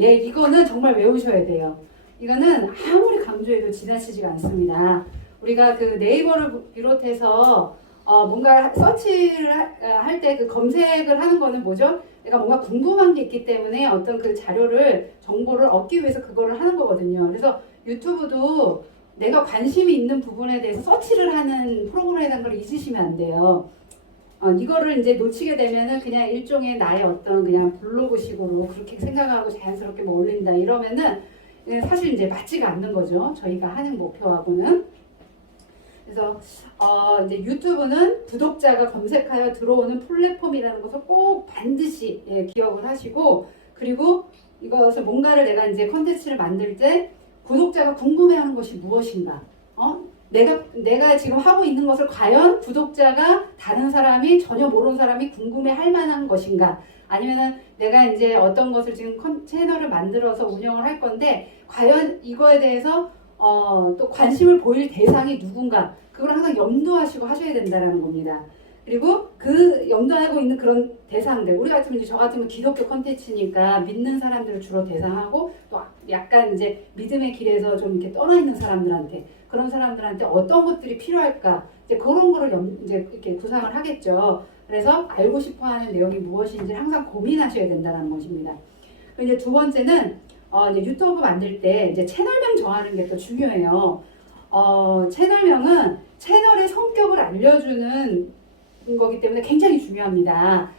예, 이거는 정말 외우셔야 돼요. 이거는 아무리 강조해도 지나치지가 않습니다. 우리가 그 네이버를 비롯해서 뭔가 서치를 할 때 그 검색을 하는 거는 뭐죠? 내가 뭔가 궁금한 게 있기 때문에 어떤 그 자료를, 정보를 얻기 위해서 그거를 하는 거거든요. 그래서 유튜브도 내가 관심이 있는 부분에 대해서 서치를 하는 프로그램이라는 걸 잊으시면 안 돼요. 이거를 이제 놓치게 되면은 그냥 일종의 나의 어떤 그냥 블로그식으로 그렇게 생각하고 자연스럽게 뭐 올린다 이러면은 사실 이제 맞지가 않는 거죠. 저희가 하는 목표하고는. 그래서 이제 유튜브는 구독자가 검색하여 들어오는 플랫폼이라는 것을 꼭 반드시 기억을 하시고, 그리고 이것을 뭔가를 내가 이제 컨텐츠를 만들 때 구독자가 궁금해하는 것이 무엇인가? 내가 지금 하고 있는 것을 과연 구독자가 다른 사람이 전혀 모르는 사람이 궁금해할 만한 것인가? 아니면은 내가 이제 어떤 것을 지금 채널을 만들어서 운영을 할 건데 과연 이거에 대해서 또 관심을 보일 대상이 누군가? 그걸 항상 염두하시고 하셔야 된다는 겁니다. 그리고 그 염두하고 있는 그런 대상들, 우리 같으면 이제 저 같으면 기독교 컨텐츠니까 믿는 사람들을 주로 대상하고 또 약간 이제 믿음의 길에서 좀 이렇게 떠나 있는 사람들한테, 그런 사람들한테 어떤 것들이 필요할까, 이제 그런 거를 이제 이렇게 구상을 하겠죠. 그래서 알고 싶어하는 내용이 무엇인지 항상 고민하셔야 된다는 것입니다. 이제 두 번째는 이제 유튜브 만들 때 이제 채널명 정하는 게 또 중요해요. 채널명은 채널의 성격을 알려주는 거기 때문에 굉장히 중요합니다.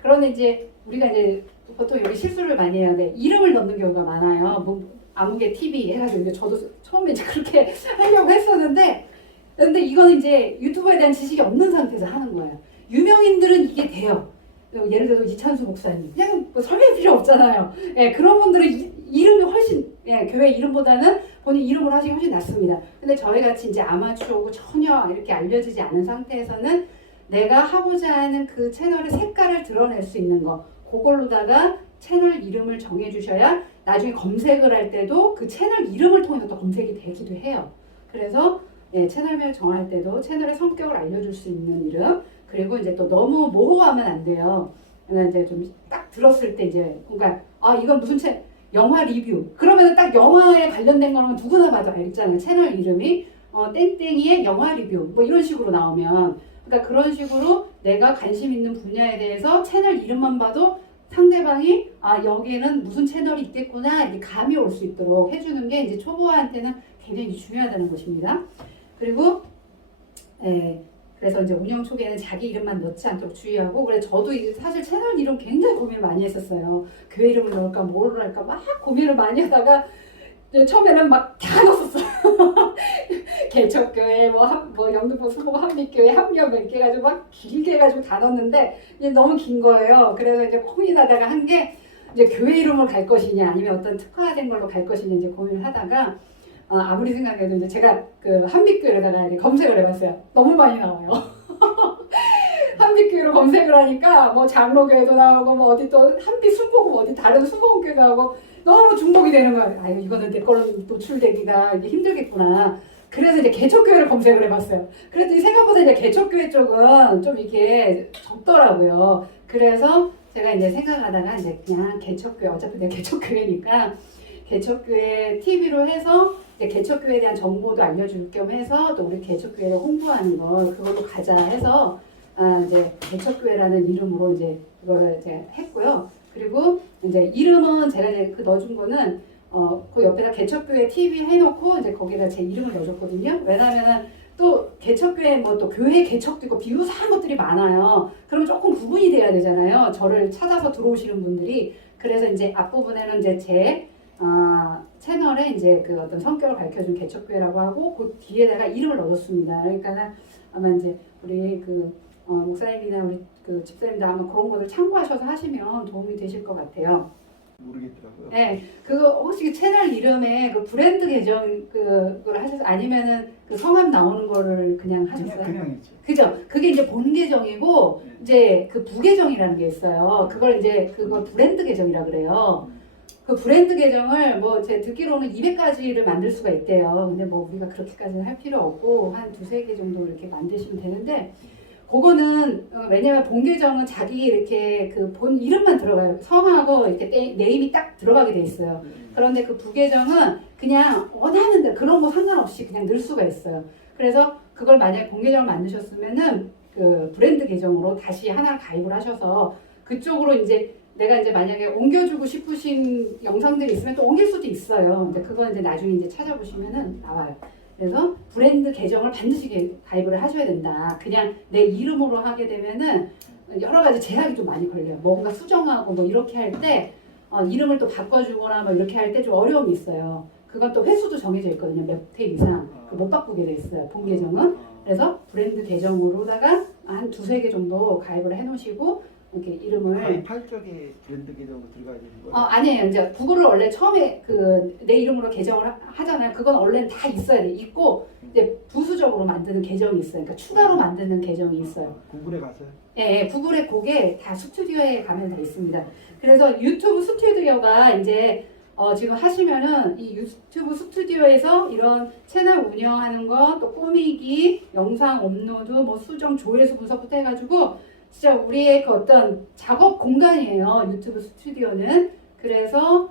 그런데 이제 우리가 이제 보통 여기 실수를 많이 해야 돼. 이름을 넣는 경우가 많아요. 뭐 아무개 TV 해가지고 이제 저도 처음에 이제 그렇게 하려고 했었는데, 근데 이거는 이제 유튜버에 대한 지식이 없는 상태에서 하는 거예요. 유명인들은 이게 돼요. 예를 들어서 이찬수 목사님, 그냥 뭐 설명 필요 없잖아요. 예, 그런 분들은 이름이 훨씬, 교회 이름보다는 본인 이름으로 하시기 훨씬 낫습니다. 근데 저희 같이 이제 아마추어고 전혀 이렇게 알려지지 않은 상태에서는 내가 하고자 하는 그 채널의 색깔을 드러낼 수 있는 거, 그걸로다가 채널 이름을 정해 주셔야 나중에 검색을 할 때도 그 채널 이름을 통해서 또 검색이 되기도 해요. 그래서 채널명 정할 때도 채널의 성격을 알려줄 수 있는 이름, 그리고 이제 또 너무 모호하면 안 돼요. 그러니까 이제 좀 딱 들었을 때 이제, 그러니까 이건 무슨 영화 리뷰, 그러면 딱 영화에 관련된 거는 누구나 봐도 알잖아요. 채널 이름이 땡땡이의 영화 리뷰 뭐 이런 식으로 나오면, 그러니까 그런 식으로 내가 관심 있는 분야에 대해서 채널 이름만 봐도 상대방이 여기에는 무슨 채널이 있겠구나 이렇게 감이 올 수 있도록 해주는 게 이제 초보한테는 굉장히 중요하다는 것입니다. 그리고 그래서 이제 운영 초기에는 자기 이름만 넣지 않도록 주의하고, 그래 저도 사실 채널 이름 굉장히 고민을 많이 했었어요. 교회 이름을 넣을까 뭐를 할까 막 고민을 많이 하다가 처음에는 막 다 넣었었어요. 개척교회 뭐 영등포 수목 한빛교회 합리어 몇 개 가지고 막 길게 해가지고 다 넣었는데 이제 너무 긴 거예요. 그래서 이제 고민하다가 한 게 이제 교회 이름으로 갈 것이냐 아니면 어떤 특화된 걸로 갈 것이냐 이제 고민을 하다가 아무리 생각해도 이제 제가 그 한빛교회에다가 검색을 해봤어요. 너무 많이 나와요. 한빛교회로 검색을 하니까 뭐 장로교회도 나오고 뭐 어디 또 한빛 순복음 어디 다른 순복음교회도 나오고 너무 중복이 되는 거예요. 아유 이거는 내 거는 노출되기가 이게 힘들겠구나. 그래서 이제 개척교회를 검색을 해봤어요. 그랬더니 생각보다 이제 개척교회 쪽은 좀 이렇게 적더라고요. 그래서 제가 이제 생각하다가 이제 그냥 개척교회, 어차피 내가 개척교회니까 개척교회 TV로 해서 이제 개척교회에 대한 정보도 알려줄 겸 해서 또 우리 개척교회를 홍보하는 거 그걸로 가자 해서 이제 개척교회라는 이름으로 이제 그거를 이제 했고요. 그리고 이제 이름은 제가 이제 그 넣어준 거는 그 옆에다 개척교회 TV 해놓고 이제 거기다 제 이름을 넣어줬거든요. 왜냐면은 또 개척교회 뭐 또 교회 개척도 있고 비유사한 것들이 많아요. 그럼 조금 구분이 돼야 되잖아요. 저를 찾아서 들어오시는 분들이. 그래서 이제 앞부분에는 이제 제 채널에 이제 그 어떤 성격을 밝혀준 개척교회라고 하고 그 뒤에다가 이름을 넣어줬습니다. 그러니까 아마 이제 우리 그 목사님이나 우리 그 집사님들 아마 그런 것을 참고하셔서 하시면 도움이 되실 것 같아요. 모르겠더라고요. 네, 그거 혹시 채널 이름에 그 브랜드 계정 그걸 하셔서 아니면은 그 성함 나오는 거를 그냥 하셨어요? 그냥 했죠. 그죠? 그게 이제 본 계정이고 이제 그 부계정이라는 게 있어요. 그걸 이제 그걸 브랜드 계정이라 그래요. 그 브랜드 계정을 뭐 제가 듣기로는 200가지를 만들 수가 있대요. 근데 뭐 우리가 그렇게까지는 할 필요 없고 한 두세 개 정도 이렇게 만드시면 되는데 그거는 왜냐면 본 계정은 자기 이렇게 그 본 이름만 들어가요. 성하고 이렇게 네임이 딱 들어가게 돼 있어요. 그런데 그 부계정은 그냥 원하는 데 그런 거 상관없이 그냥 넣을 수가 있어요. 그래서 그걸 만약에 본 계정을 만드셨으면은 그 브랜드 계정으로 다시 하나 가입을 하셔서 그쪽으로 이제 내가 이제 만약에 옮겨주고 싶으신 영상들이 있으면 또 옮길 수도 있어요. 근데 그건 이제 나중에 이제 찾아보시면은 나와요. 그래서 브랜드 계정을 반드시 가입을 하셔야 된다. 그냥 내 이름으로 하게 되면은 여러 가지 제약이 좀 많이 걸려요. 뭔가 수정하고 뭐 이렇게 할 때 이름을 또 바꿔주거나 뭐 이렇게 할 때 좀 어려움이 있어요. 그건 또 횟수도 정해져 있거든요. 몇 회 이상 못 바꾸게 돼 있어요. 본 계정은. 그래서 브랜드 계정으로다가 한 두세 개 정도 가입을 해놓으시고 이렇게 이름을 가입할 적에 브랜드 계정으로 들어가야 되는 거예요? 아니에요. 이제 구글을 원래 처음에 그 내 이름으로 계정을 하잖아요. 그건 원래는 다 있어야 돼. 있고 이제 부수적으로 만드는 계정이 있어요. 그러니까 추가로 만드는 계정이 있어요. 구글에 가서요? 예, 구글에 그게 다 스튜디오에 가면 다 있습니다. 그래서 유튜브 스튜디오가 이제 지금 하시면은 이 유튜브 스튜디오에서 이런 채널 운영하는 거, 또 꾸미기, 영상 업로드, 뭐 수정, 조회수 분석부터 해가지고 진짜 우리의 그 어떤 작업 공간이에요. 유튜브 스튜디오는. 그래서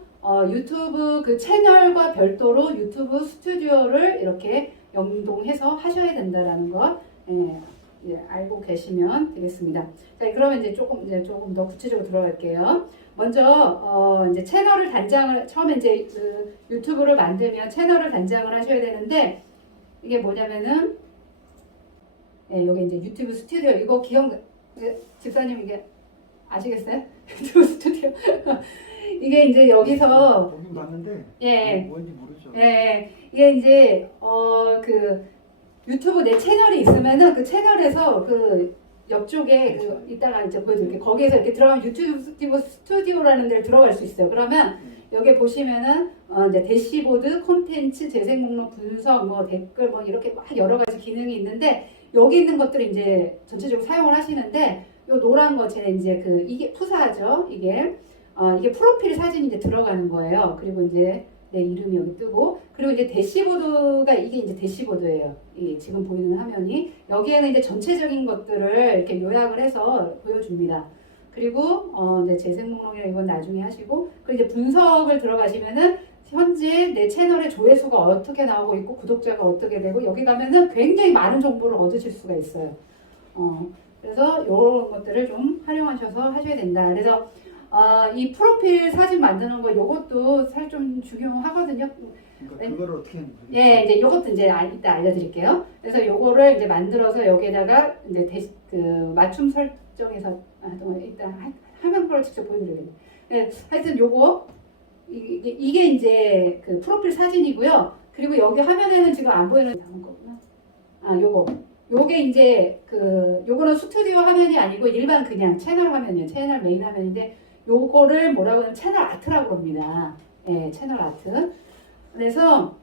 유튜브 그 채널과 별도로 유튜브 스튜디오를 이렇게 연동해서 하셔야 된다라는 것 알고 계시면 되겠습니다. 자, 그러면 이제 조금 더 구체적으로 들어갈게요. 먼저 이제 채널을 단장을 처음에 이제 그 유튜브를 만들면 채널을 단장을 하셔야 되는데 이게 뭐냐면은 여기 이제 유튜브 스튜디오 이거 집사님 이게 아시겠어요? 유튜브 스튜디오 이게 이제 여기서 보긴 봤는데 뭔지 모르죠. 이게 이제 그 유튜브 내 채널이 있으면은 그 채널에서 그 옆쪽에 그 이따가 이제 보여드릴게요. 거기에서 이렇게 들어가면 유튜브 스튜디오라는 데를 들어갈 수 있어요. 그러면 여기 보시면은 이제 대시보드, 콘텐츠, 재생 목록, 분석, 뭐 댓글 뭐 이렇게 막 여러 가지 기능이 있는데 여기 있는 것들을 이제 전체적으로 사용을 하시는데 요 노란 거 제 이제 그 이게 푸사죠. 이게 프로필 사진이 이제 들어가는 거예요. 그리고 이제 내 이름이 여기 뜨고 그리고 이제 대시보드가 이게 이제 대시보드예요. 이 지금 보이는 화면이 여기에는 이제 전체적인 것들을 이렇게 요약을 해서 보여줍니다. 그리고 이제 재생 목록이랑 이건 나중에 하시고 그리고 이제 분석을 들어가시면은 현재 내 채널의 조회수가 어떻게 나오고 있고 구독자가 어떻게 되고 여기 가면은 굉장히 많은 정보를 얻으실 수가 있어요. 그래서 이런 것들을 좀 활용하셔서 하셔야 된다. 그래서 이 프로필 사진 만드는 거 요것도 사실 좀 중요하거든요. 그러니까 그거를 어떻게 하는 거예요? 예, 이제 요것도 이제 이따 알려드릴게요. 그래서 요거를 이제 만들어서 여기에다가 이제 그 맞춤 설정해서 이따 화면 걸 직접 보여드리겠네요. 예, 하여튼 요거 이게 이제 그 프로필 사진이고요. 그리고 여기 화면에는 지금 안 보이는 거구나. 요게 이제 요거는 스튜디오 화면이 아니고 일반 그냥 채널 화면이에요. 채널 메인 화면인데 요거를 뭐라고 하냐면 채널 아트라고 합니다. 예, 채널 아트. 그래서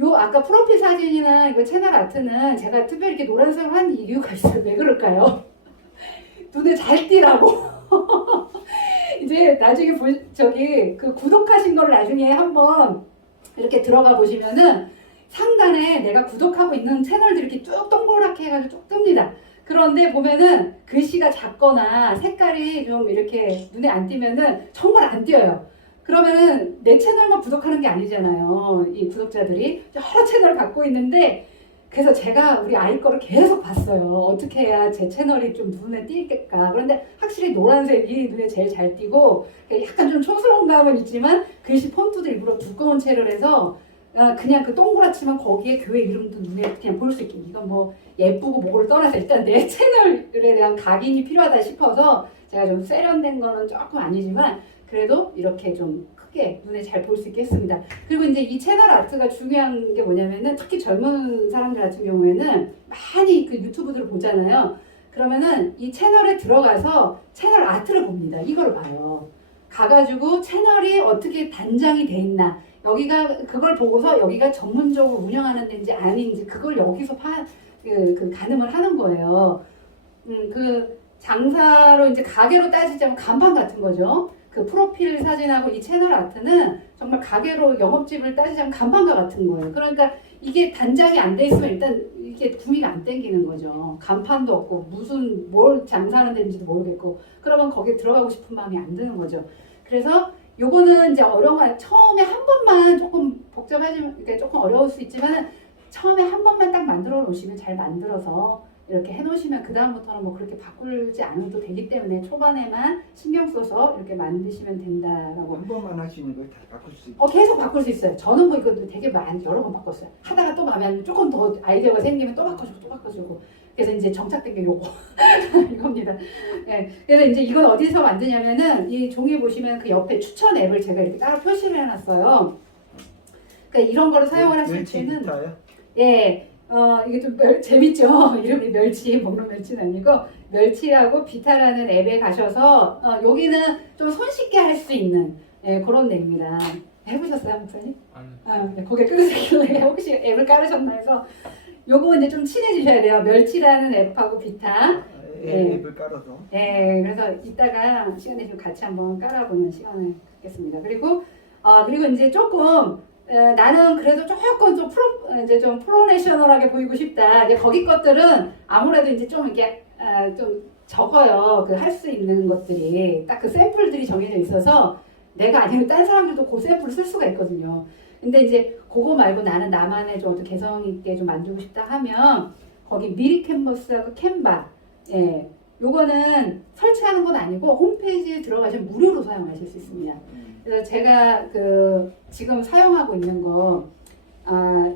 요 아까 프로필 사진이나 이거 채널 아트는 제가 특별히 이렇게 노란색을 한 이유가 있어요. 왜 그럴까요? 눈에 잘 띄라고. 이제 나중에 그 구독하신 거를 나중에 한번 이렇게 들어가 보시면은 상단에 내가 구독하고 있는 채널들이 이렇게 쭉 동그랗게 해가지고 쭉 뜹니다. 그런데 보면은 글씨가 작거나 색깔이 좀 이렇게 눈에 안 띄면은 정말 안 띄어요. 그러면은 내 채널만 구독하는 게 아니잖아요. 이 구독자들이 여러 채널을 갖고 있는데 그래서 제가 우리 아이 거를 계속 봤어요. 어떻게 해야 제 채널이 좀 눈에 띄겠까. 그런데 확실히 노란색이 눈에 제일 잘 띄고 약간 좀 촌스러운 감은 있지만 글씨 폰트도 일부러 두꺼운 채를 해서 그냥 그 동그랗지만 거기에 교회 이름도 눈에 그냥 볼 수 있게 이건 뭐 예쁘고 뭐를 떠나서 일단 내 채널에 대한 각인이 필요하다 싶어서 제가 좀 세련된 거는 조금 아니지만 그래도 이렇게 좀 크게 눈에 잘 볼 수 있게 했습니다. 그리고 이제 이 채널 아트가 중요한 게 뭐냐면은 특히 젊은 사람들 같은 경우에는 많이 그 유튜브들을 보잖아요. 그러면은 이 채널에 들어가서 채널 아트를 봅니다. 이걸 봐요. 가가지고 채널이 어떻게 단장이 돼 있나 여기가 그걸 보고서 여기가 전문적으로 운영하는 데인지 아닌지 그걸 여기서 가늠을 하는 거예요. 그 장사로 이제 가게로 따지자면 간판 같은 거죠. 그 프로필 사진하고 이 채널 아트는 정말 가게로 영업집을 따지자면 간판과 같은 거예요. 그러니까 이게 단장이 안 돼 있으면 일단 이게 구미가 안 땡기는 거죠. 간판도 없고 무슨 뭘 장사하는 데인지도 모르겠고 그러면 거기에 들어가고 싶은 마음이 안 드는 거죠. 그래서 요거는 이제 어려운 거 처음에 한 번만 조금 복잡하지만 그러니까 조금 어려울 수 있지만 처음에 한 번만 딱 만들어 놓으시면 잘 만들어서 이렇게 해놓으시면 그 다음부터는 뭐 그렇게 바꾸지 않아도 되기 때문에 초반에만 신경 써서 이렇게 만드시면 된다라고. 한 번만 할 수 있는 걸 다 바꿀 수 있고. 계속 바꿀 수 있어요. 저는 뭐 이것도 되게 여러 번 바꿨어요. 하다가 또 마음에 안 들면 조금 더 아이디어가 생기면 또 바꿔주고 또 바꿔주고. 그래서 이제 정착된 게 요거 이겁니다. 네. 그래서 이제 이건 어디서 만드냐면은 이 종이 보시면 그 옆에 추천 앱을 제가 이렇게 따로 표시를 해놨어요. 그러니까 이런 거를 사용을 하실 때는 예. 이게 좀 재밌죠? 이름이 멸치, 먹는 멸치는 아니고 멸치하고 비타라는 앱에 가셔서 여기는 좀 손쉽게 할 수 있는 그런 데입니다. 해보셨어요, 목사님? 네, 거기에 끄으시길래 혹시 앱을 깔으셨나 해서 요거 이제 좀 친해지셔야 돼요. 멸치라는 앱하고 비타. 앱을 깔아서. 네, 그래서 이따가 시간 되시면 같이 한번 깔아보는 시간을 갖겠습니다. 그리고 이제 조금 나는 그래도 조금 좀 프로페셔널하게 보이고 싶다. 이제 거기 것들은 아무래도 이제 좀 이렇게 좀 적어요. 그 할 수 있는 것들이 딱 그 샘플들이 정해져 있어서 내가 아니면 딴 사람들도 그 샘플을 쓸 수가 있거든요. 근데 이제 그거 말고 나는 나만의 좀 개성 있게 좀 만들고 싶다 하면 거기 미리 캔버스하고 캔바, 요거는 설치하는 건 아니고 홈페이지에 들어가시면 무료로 사용하실 수 있습니다. 그래서 제가 지금 사용하고 있는 거,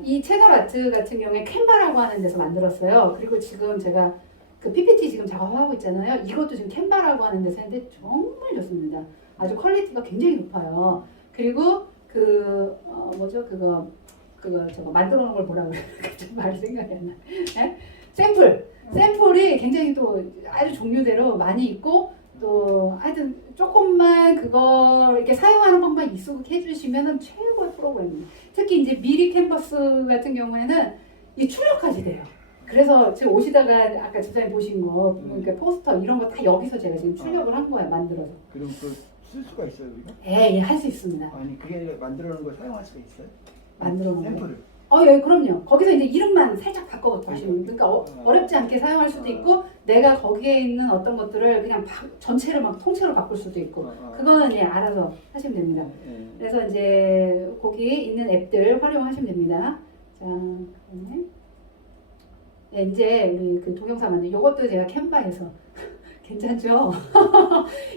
이 채널 아트 같은 경우에 캔바라고 하는 데서 만들었어요. 그리고 지금 제가 그 PPT 지금 작업하고 있잖아요. 이것도 지금 캔바라고 하는 데서 했는데 정말 좋습니다. 아주 퀄리티가 굉장히 높아요. 그리고 저거 만들어 놓은 걸 뭐라 그래요? 말이 생각이 안 나. 네? 샘플이 굉장히 또 아주 종류대로 많이 있고 또 하여튼 조금만 그걸 이렇게 사용하는 것만 익숙해 주시면은 최고의 프로그램입니다. 특히 이제 미리 캔버스 같은 경우에는 이 출력까지 돼요. 그래서 지금 오시다가 아까 집사님 보신 거 그러니까 포스터 이런 거 다 여기서 제가 지금 출력을 한 거예요. 만들어서. 그럼 쓸 수가 있어요, 우리가? 예, 할 수 있습니다. 아니 그게 만들어 놓은 걸 사용할 수가 있어요? 만들어 놓은 샘플을. 예, 그럼요. 거기서 이제 이름만 살짝 바꿔 보시면 그러니까 어렵지 않게 사용할 수도 있고 내가 거기에 있는 어떤 것들을 그냥 전체를 막 통째로 바꿀 수도 있고 그거는 예, 알아서 하시면 됩니다. 그래서 이제 거기 있는 앱들 활용하시면 됩니다. 자, 그다음에 이제 우리 그 동영상 만들 이것도 제가 캔바에서 괜찮죠?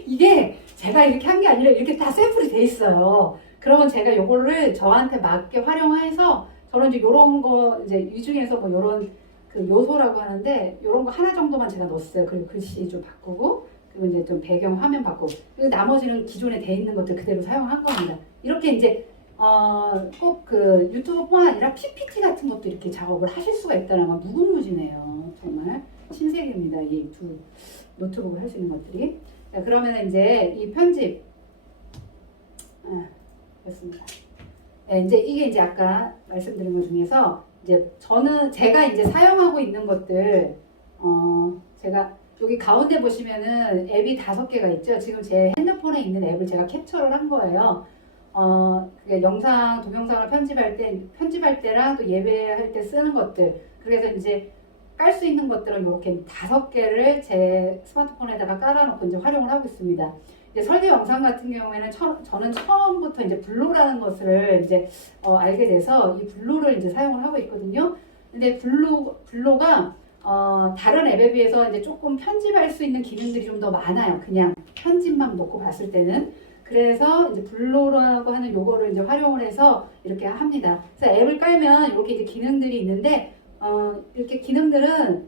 이게 제가 이렇게 한 게 아니라 이렇게 다 샘플이 돼 있어요. 그러면 제가 요거를 저한테 맞게 활용해서 저는 이제 요런 거 이제 이 중에서 뭐 요런 그 요소라고 하는데 요런 거 하나 정도만 제가 넣었어요. 그리고 글씨 좀 바꾸고 그리고 이제 좀 배경 화면 바꾸고 그리고 나머지는 기존에 돼 있는 것들 그대로 사용한 겁니다. 이렇게 이제 꼭 그 유튜브뿐만 아니라 PPT 같은 것도 이렇게 작업을 하실 수가 있다는 건 무궁무진해요. 정말 신세계입니다. 이 두 노트북을 할 수 있는 것들이. 자, 그러면 이제 이 편집 됐습니다. 네, 이제 이게 이제 아까 말씀드린 것 중에서 이제 제가 이제 사용하고 있는 것들 제가 여기 가운데 보시면은 앱이 5개가 있죠. 지금 제 핸드폰에 있는 앱을 제가 캡처를 한 거예요. 그게 동영상을 편집할 때랑 또 예배할 때 쓰는 것들. 그래서 이제 깔 수 있는 것들은 이렇게 5개를 제 스마트폰에다가 깔아놓고 이제 활용을 하고 있습니다. 이제 설계 영상 같은 경우에는 저는 처음부터 이제 블로라는 것을 이제 알게 돼서 이 블로를 이제 사용을 하고 있거든요. 근데 블로가 다른 앱에 비해서 이제 조금 편집할 수 있는 기능들이 좀 더 많아요. 그냥 편집만 놓고 봤을 때는. 그래서 이제 블로라고 하는 요거를 이제 활용을 해서 이렇게 합니다. 그래서 앱을 깔면 이렇게 이제 기능들이 있는데 이렇게 기능들은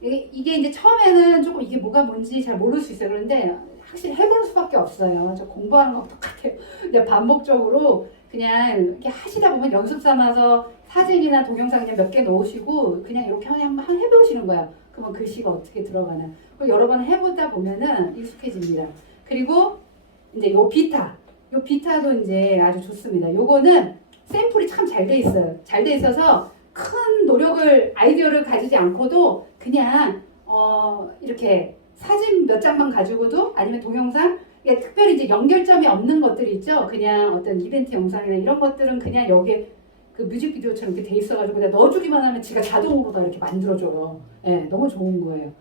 이게 이제 처음에는 조금 이게 뭔지 잘 모를 수 있어요. 그런데 확실히 해볼 수밖에 없어요. 저 공부하는 거 똑같아요. 이제 반복적으로 그냥 이렇게 하시다 보면 연습 삼아서 사진이나 동영상 그냥 몇 개 넣으시고 그냥 이렇게 한번 해보시는 거야. 그러면 글씨가 어떻게 들어가나. 그리고 여러 번 해보다 보면은 익숙해집니다. 그리고 이제 요 비타도 이제 아주 좋습니다. 요거는 샘플이 참 잘 돼 있어요. 잘 돼 있어서 큰 아이디어를 가지지 않고도 그냥 이렇게 사진 몇 장만 가지고도 아니면 동영상 특별히 이제 연결점이 없는 것들이 있죠. 그냥 어떤 이벤트 영상이나 이런 것들은 그냥 여기에 그 뮤직비디오처럼 이렇게 돼 있어가지고 그냥 넣어주기만 하면 지가 자동으로 다 이렇게 만들어줘요. 예, 너무 좋은 거예요.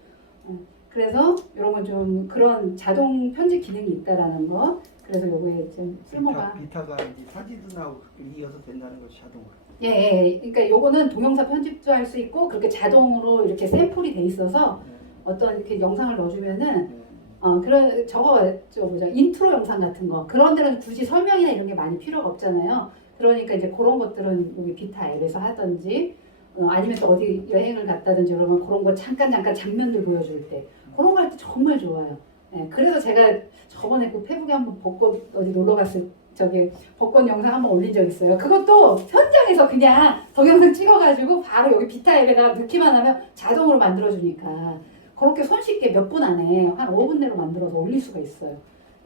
예, 그래서 이런 건 좀 그런 자동 편집 기능이 있다라는 거. 그래서 요거에 좀 쓸모가. 비타가 이제 사진도 나오고 이어서 된다는 거죠, 자동으로. 예, 예. 그러니까 요거는 동영상 편집도 할 수 있고 그렇게 자동으로 이렇게 샘플이 돼 있어서 어떤 이렇게 영상을 넣어주면은 그런 저 뭐죠 인트로 영상 같은 거 그런 데는 굳이 설명이나 이런 게 많이 필요가 없잖아요. 그러니까 이제 그런 것들은 여기 비타 앱에서 하든지 아니면 또 어디 여행을 갔다든지 그러면 그런 거 잠깐 장면들 보여줄 때 그런 거 할 때 정말 좋아요. 예, 그래서 제가 저번에 그 페북에 한번 벚꽃 어디 놀러 갔을 저기 벚꽃 영상 한번 올린 적 있어요. 그것도 현장에서 그냥 동영상 찍어가지고 바로 여기 비타 앱에다가 넣기만 하면 자동으로 만들어주니까 그렇게 손쉽게 몇 분 안에 한 5분 내로 만들어서 올릴 수가 있어요.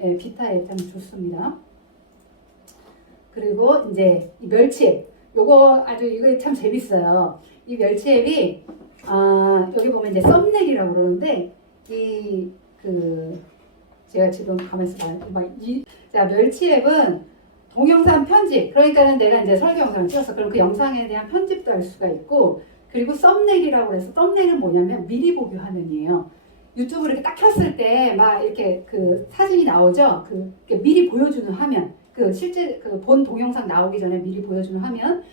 예, 비타 앱 참 좋습니다. 그리고 이제 이 멸치 앱 요거 아주 이거 참 재밌어요. 이 멸치 앱이 여기 보면 이제 썸네일이라고 그러는데 제가 지금 가만있어 봐요. 자, 멸치 앱은 동영상 편집. 그러니까는 내가 이제 설교 영상을 찍었어. 그럼 그 영상에 대한 편집도 할 수가 있고, 그리고 썸네일이라고 해서 썸네일은 뭐냐면 미리 보기 화면이에요. 유튜브 이렇게 딱 켰을 때 막 이렇게 그 사진이 나오죠. 미리 보여주는 화면. 실제 본 동영상 나오기 전에 미리 보여주는 화면.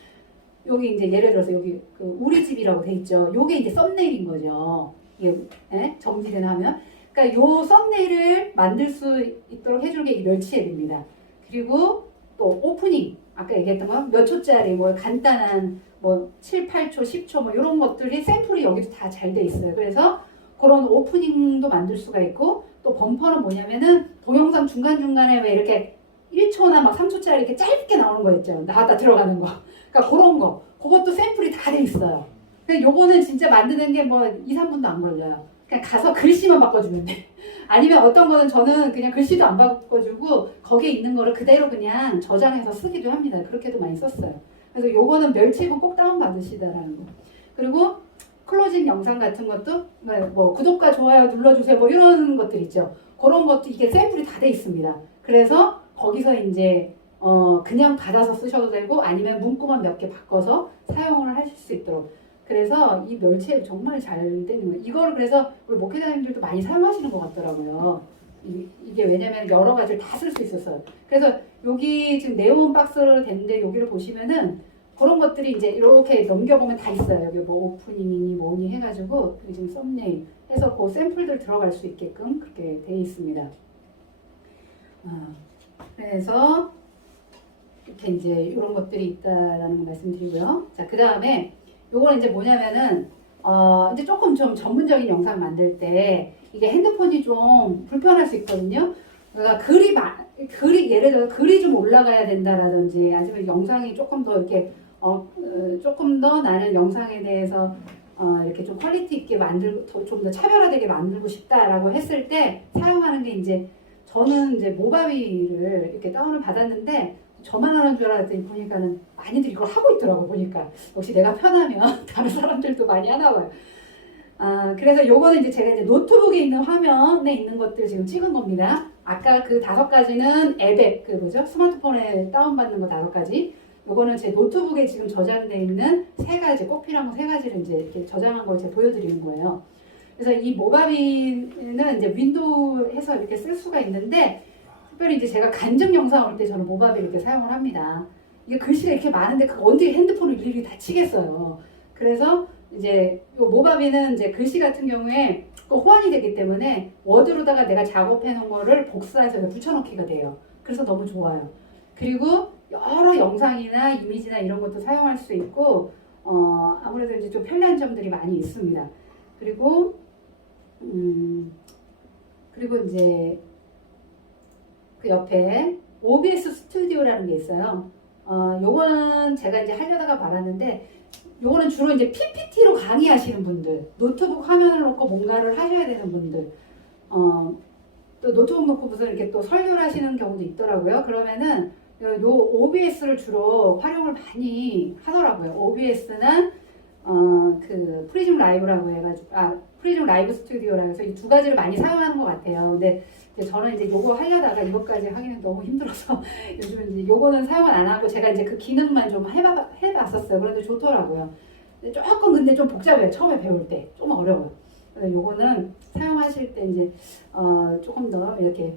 여기 이제 예를 들어서 여기 우리 집이라고 돼 있죠. 요게 이제 썸네일인 거죠. 이게 정지된 화면. 그러니까 요 썸네일을 만들 수 있도록 해주는 게 이 멸치 앱입니다. 그리고 또 오프닝 아까 얘기했던 거 몇 초짜리 뭐 간단한 뭐 7, 8초, 10초 뭐 이런 것들이 샘플이 여기도 다 잘 돼 있어요. 그래서 그런 오프닝도 만들 수가 있고 또 범퍼는 뭐냐면은 동영상 중간중간에 왜 이렇게 1초나 막 3초짜리 이렇게 짧게 나오는 거 있죠. 나왔다 들어가는 거. 그러니까 그런 거. 그것도 샘플이 다 돼 있어요. 근데 요거는 진짜 만드는 게 뭐 2, 3분도 안 걸려요. 그냥 가서 글씨만 바꿔주면 돼. 아니면 어떤 거는 저는 그냥 글씨도 안 바꿔주고 거기에 있는 거를 그대로 그냥 저장해서 쓰기도 합니다. 그렇게도 많이 썼어요. 그래서 요거는 멸치고 꼭 다운받으시다라는 거. 그리고 클로징 영상 같은 것도 뭐 구독과 좋아요 눌러주세요 뭐 이런 것들 있죠. 그런 것도 이게 샘플이 다 돼 있습니다. 그래서 거기서 이제 그냥 받아서 쓰셔도 되고 아니면 문구만 몇 개 바꿔서 사용을 하실 수 있도록. 그래서 이 멸치 앱 정말 잘 되는 거예요. 이거를 그래서 우리 목회자님들도 많이 사용하시는 것 같더라고요. 이게 왜냐면 여러 가지를 다 쓸 수 있었어요. 그래서 여기 지금 네온 박스로 됐는데 여기를 보시면은 그런 것들이 이제 이렇게 넘겨보면 다 있어요. 여기 뭐 오프닝이니 뭐니 해가지고 지금 썸네일 해서 그 샘플들 들어갈 수 있게끔 그렇게 돼 있습니다. 그래서 이렇게 이제 이런 것들이 있다라는 거 말씀드리고요. 자, 그 다음에 요거는 이제 뭐냐면은 이제 조금 좀 전문적인 영상 만들 때 이게 핸드폰이 좀 불편할 수 있거든요. 그러니까 글이 예를 들어 글이 좀 올라가야 된다라든지 아니면 영상이 조금 더 이렇게 조금 더 나는 영상에 대해서 이렇게 좀 퀄리티 있게 만들고 좀 더 차별화되게 만들고 싶다라고 했을 때 사용하는 게 이제 저는 이제 모바비를 이렇게 다운을 받았는데 저만 하는 줄 알았더니 보니까는 많이들 이걸 하고 있더라고. 보니까 역시 내가 편하면 다른 사람들도 많이 하나 봐요. 그래서 요거는 이제 제가 이제 노트북에 있는 화면에 있는 것들 지금 찍은 겁니다. 아까 그 5가지는 앱에 스마트폰에 다운받는 거 5가지. 요거는 제 노트북에 지금 저장되어 있는 3가지, 꼭 필요한 거 3가지를 이제 이렇게 저장한 걸 제가 보여드리는 거예요. 그래서 이 모바비는 이제 윈도우에서 이렇게 쓸 수가 있는데 특별히 이제 제가 간증 영상 올 때 저는 모바비 이렇게 사용을 합니다. 이게 글씨가 이렇게 많은데 그 언제 핸드폰을 일일이 다 치겠어요. 그래서 이제 이 모바비는 이제 글씨 같은 경우에 호환이 되기 때문에 워드로다가 내가 작업해 놓은 거를 복사해서 붙여넣기가 돼요. 그래서 너무 좋아요. 그리고 여러 영상이나 이미지나 이런 것도 사용할 수 있고 아무래도 이제 좀 편리한 점들이 많이 있습니다. 그리고 이제 그 옆에 OBS 스튜디오라는 게 있어요. 요거는 제가 이제 하려다가 말았는데 요거는 주로 이제 PPT로 강의하시는 분들, 노트북 화면을 놓고 뭔가를 하셔야 되는 분들, 또 노트북 놓고 무슨 이렇게 또 설교를 하시는 경우도 있더라고요. 그러면은 요 OBS를 주로 활용을 많이 하더라고요. OBS는 그 프리즘 라이브라고 해가지고 프리즘 라이브 스튜디오라 해서 이 두 가지를 많이 사용하는 것 같아요. 근데 이제 저는 이제 요거 하려다가 이것까지 하기는 너무 힘들어서 요즘 이제 요거는 사용을 안 하고 제가 이제 그 기능만 좀 해봤었어요. 그런데 좋더라고요. 근데 조금 근데 좀 복잡해요. 처음에 배울 때 좀 어려워요. 그래서 요거는 사용하실 때 이제 조금 더 이렇게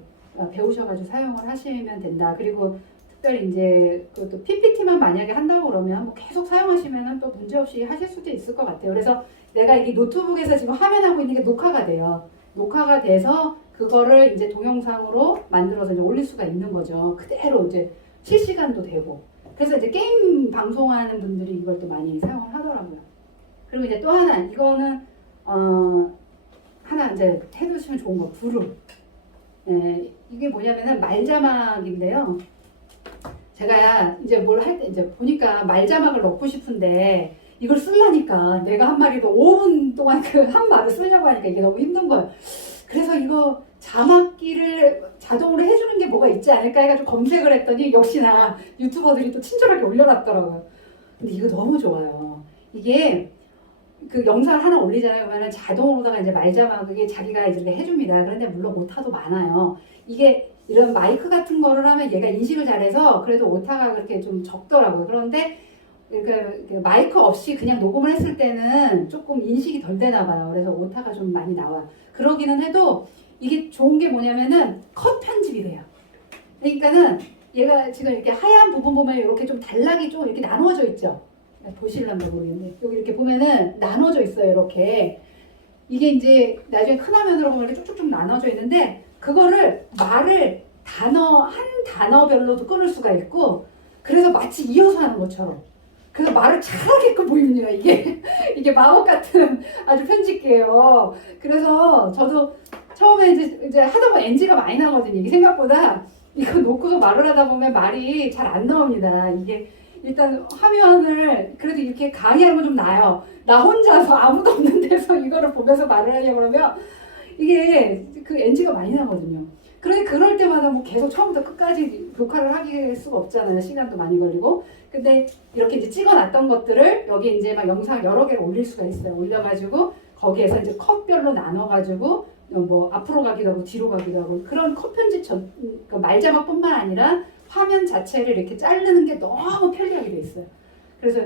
배우셔가지고 사용을 하시면 된다. 그리고 특별히 이제 그것도 PPT만 만약에 한다고 그러면 뭐 계속 사용하시면은 또 문제없이 하실 수도 있을 것 같아요. 그래서 내가 이게 노트북에서 지금 화면하고 있는 게 녹화가 돼요. 녹화가 돼서 그거를 이제 동영상으로 만들어서 이제 올릴 수가 있는 거죠. 그대로 이제 실시간도 되고. 그래서 이제 게임 방송하는 분들이 이걸 또 많이 사용을 하더라고요. 그리고 이제 또 하나, 이거는 하나 이제 해두시면 좋은 거, 부름. 네, 이게 뭐냐면은 말자막인데요. 제가 이제 뭘 할 때 이제 보니까 말자막을 넣고 싶은데 이걸 쓰려니까 내가 한 말이도 5분 동안 그 한 말을 쓰려고 하니까 이게 너무 힘든 거예요. 그래서 이거 자막기를 자동으로 해주는 게 뭐가 있지 않을까 해가지고 검색을 했더니 역시나 유튜버들이 또 친절하게 올려놨더라고요. 근데 이거 너무 좋아요. 이게 그 영상을 하나 올리잖아요. 그러면 자동으로다가 이제 말자막을 자기가 이렇게 해줍니다. 그런데 물론 오타도 많아요. 이게 이런 마이크 같은 거를 하면 얘가 인식을 잘해서 그래도 오타가 그렇게 좀 적더라고요. 그런데 그 마이크 없이 그냥 녹음을 했을 때는 조금 인식이 덜 되나 봐요. 그래서 오타가 좀 많이 나와요. 그러기는 해도 이게 좋은 게 뭐냐면은 컷 편집이 돼요. 그러니까는 얘가 지금 이렇게 하얀 부분 보면 이렇게 좀 단락이 좀 이렇게 나누어져 있죠. 보실란가 모르겠네. 여기 이렇게 보면은 나눠져 있어요. 이렇게. 이게 이제 나중에 큰 화면으로 보면 이렇게 쭉쭉쭉 나눠져 있는데 그거를 말을 한 단어별로도 끊을 수가 있고 그래서 마치 이어서 하는 것처럼 그래서 말을 잘하게끔 보입니다. 이게 마법 같은 아주 편집기예요. 그래서 저도 처음에 이제 하다 보면 NG가 많이 나거든요. 이게 생각보다 이거 놓고서 말을 하다 보면 말이 잘 안 나옵니다. 이게 일단 화면을 그래도 이렇게 강의하는 건 좀 나아요. 나 혼자서 아무도 없는 데서 이거를 보면서 말을 하려고 그러면 이게 그 NG가 많이 나거든요. 그런데 그럴 때마다 뭐 계속 처음부터 끝까지 녹화를 하기 수가 없잖아요. 시간도 많이 걸리고. 근데 이렇게 이제 찍어놨던 것들을 여기 이제 막 영상 여러 개를 올릴 수가 있어요. 올려가지고 거기에서 이제 컷별로 나눠가지고 뭐 앞으로 가기도 하고 뒤로 가기도 하고 그런 컷 편집 그 말자막뿐만 아니라 화면 자체를 이렇게 자르는 게 너무 편리하게 돼 있어요. 그래서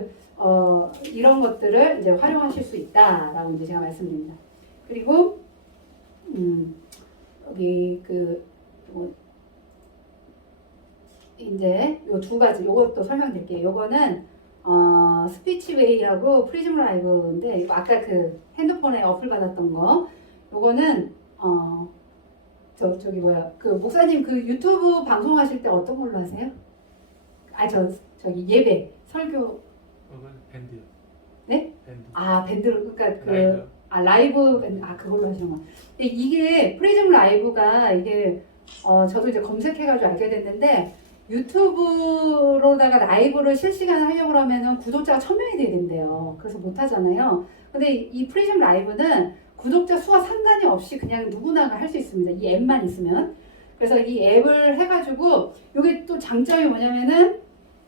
이런 것들을 이제 활용하실 수 있다라고 이제 제가 말씀드립니다. 그리고 여기 이제 요 두 가지 요것도 설명드릴게요. 요거는 스피치웨이하고 프리즘 라이브인데 이거 아까 그 핸드폰에 어플 받았던 거 요거는 저기 뭐야 그 목사님 그 유튜브 방송하실 때 어떤 걸로 하세요? 저기 예배 설교 밴드요. 네? 밴드. 밴드로 그러니까 라이브. 라이브 밴드 그걸로 하시는 거. 근데 이게 프리즘 라이브가 이게 저도 이제 검색해가지고 알게 됐는데 유튜브로다가 라이브를 실시간 하려고 하면은 구독자가 1000명이 돼야 된대요. 그래서 못 하잖아요. 근데 이 프리즘 라이브는 구독자 수와 상관이 없이 그냥 누구나가 할 수 있습니다. 이 앱만 있으면. 그래서 이 앱을 해가지고 이게 또 장점이 뭐냐면은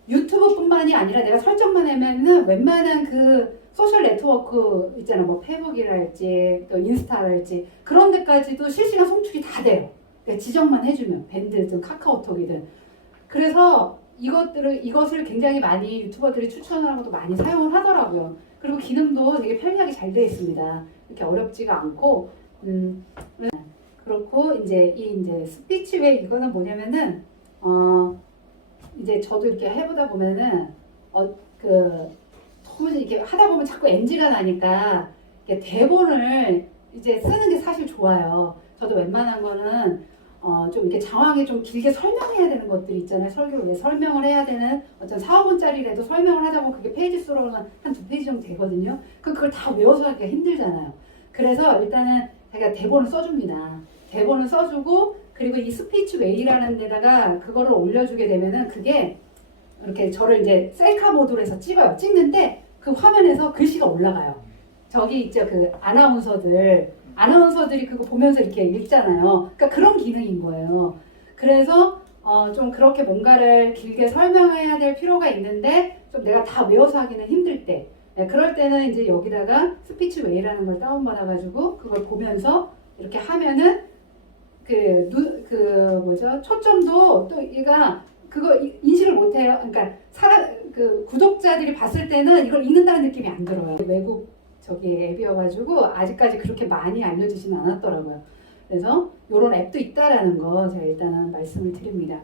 유튜브뿐만이 아니라 내가 설정만 하면은 웬만한 그 소셜 네트워크 있잖아. 뭐 페이북이랄지 또 인스타랄지 그런 데까지도 실시간 송출이 다 돼요. 그러니까 지정만 해주면 밴드든 카카오톡이든. 그래서 이것을 굉장히 많이 유튜버들이 추천하고도 많이 사용을 하더라고요. 그리고 기능도 되게 편리하게 잘 되어 있습니다. 이렇게 어렵지가 않고, 그렇고 이제 스피치웨이 이거는 뭐냐면은 이제 저도 이렇게 해보다 보면은 도무지 이렇게 하다 보면 자꾸 NG가 나니까 이렇게 대본을 이제 쓰는 게 사실 좋아요. 저도 웬만한 거는 좀 이렇게 장황하게 좀 길게 설명해야 되는 것들이 있잖아요. 설교를 왜 설명을 해야 되는 어떤 4~5분짜리라도 설명을 하다 보면 그게 페이지 수로는 한 2페이지 정도 되거든요. 그걸 다 외워서 하기가 힘들잖아요. 그래서 일단은 제가 대본을 써줍니다. 대본을 써주고 그리고 이 스피치 웨이라는 데다가 그거를 올려주게 되면은 그게 이렇게 저를 이제 셀카 모드로 해서 찍어요. 찍는데 그 화면에서 글씨가 올라가요. 저기 있죠. 그 아나운서들이 그거 보면서 이렇게 읽잖아요. 그러니까 그런 기능인 거예요. 그래서 좀 그렇게 뭔가를 길게 설명해야 될 필요가 있는데 좀 내가 다 외워서 하기는 힘들 때 네, 그럴 때는 이제 여기다가 스피치웨이라는 걸 다운받아가지고 그걸 보면서 이렇게 하면은 그 뭐죠? 초점도 또 얘가 그거 인식을 못해요. 그러니까 그 구독자들이 봤을 때는 이걸 읽는다는 느낌이 안 들어요. 외국 저기 앱이어가지고 아직까지 그렇게 많이 알려지지는 않았더라고요. 그래서 이런 앱도 있다라는 거 제가 일단은 말씀을 드립니다.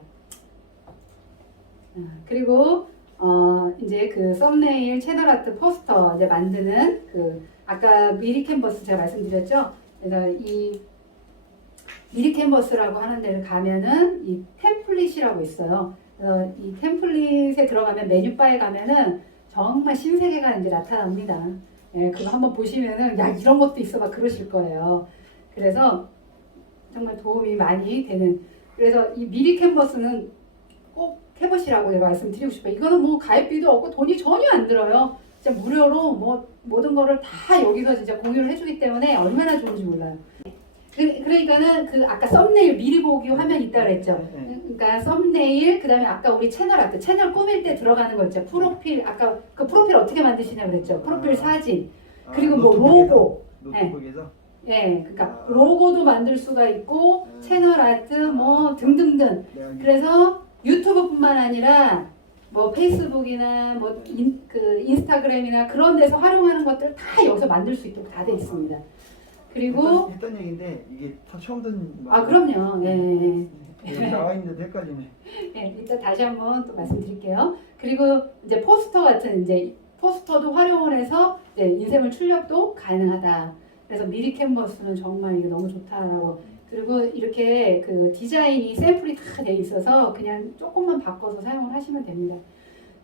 그리고 이제 그 썸네일 채널 아트 포스터 이제 만드는 그 아까 미리 캔버스 제가 말씀드렸죠. 그래서 이 미리 캔버스라고 하는 데를 가면은 이 템플릿이라고 있어요. 그래서 이 템플릿에 들어가면 메뉴바에 가면은 정말 신세계가 이제 나타납니다. 예, 그거 한번 보시면은 야 이런 것도 있어 막 그러실 거예요. 그래서 정말 도움이 많이 되는. 그래서 이 미리 캔버스는 꼭 해보시라고 제가 말씀드리고 싶어요. 이거는 뭐 가입비도 없고 돈이 전혀 안 들어요. 진짜 무료로 뭐 모든 거를 다 여기서 진짜 공유를 해주기 때문에 얼마나 좋은지 몰라요. 그러니까는 그 아까 썸네일 미리 보기 화면 있다 그랬죠. 그러니까 썸네일 그다음에 아까 우리 채널 아트 채널 꾸밀 때 들어가는 거 있죠. 프로필 아까 그 프로필 어떻게 만드시냐 그랬죠. 프로필 사진 그리고 뭐 로고. 노트북에서? 예, 그러니까 로고도 만들 수가 있고 채널 아트 뭐 등등등. 그래서 유튜브뿐만 아니라 뭐 페이스북이나 뭐 인스타그램이나 그런 데서 활용하는 것들 다 여기서 만들 수 있도록 다 돼 있습니다. 그리고 했던 얘기인데 이게 다 처음 듣는 아 그럼요. 예. 여기 나와 있는데 헷갈리네. 예, 이따 다시 한번 또 말씀드릴게요. 그리고 이제 포스터 같은 이제 포스터도 활용을 해서 이제 인쇄물 출력도 가능하다. 그래서 미리 캔버스는 정말 이게 너무 좋다라고. 그리고 이렇게 그 디자인이 샘플이 다 돼 있어서 그냥 조금만 바꿔서 사용을 하시면 됩니다.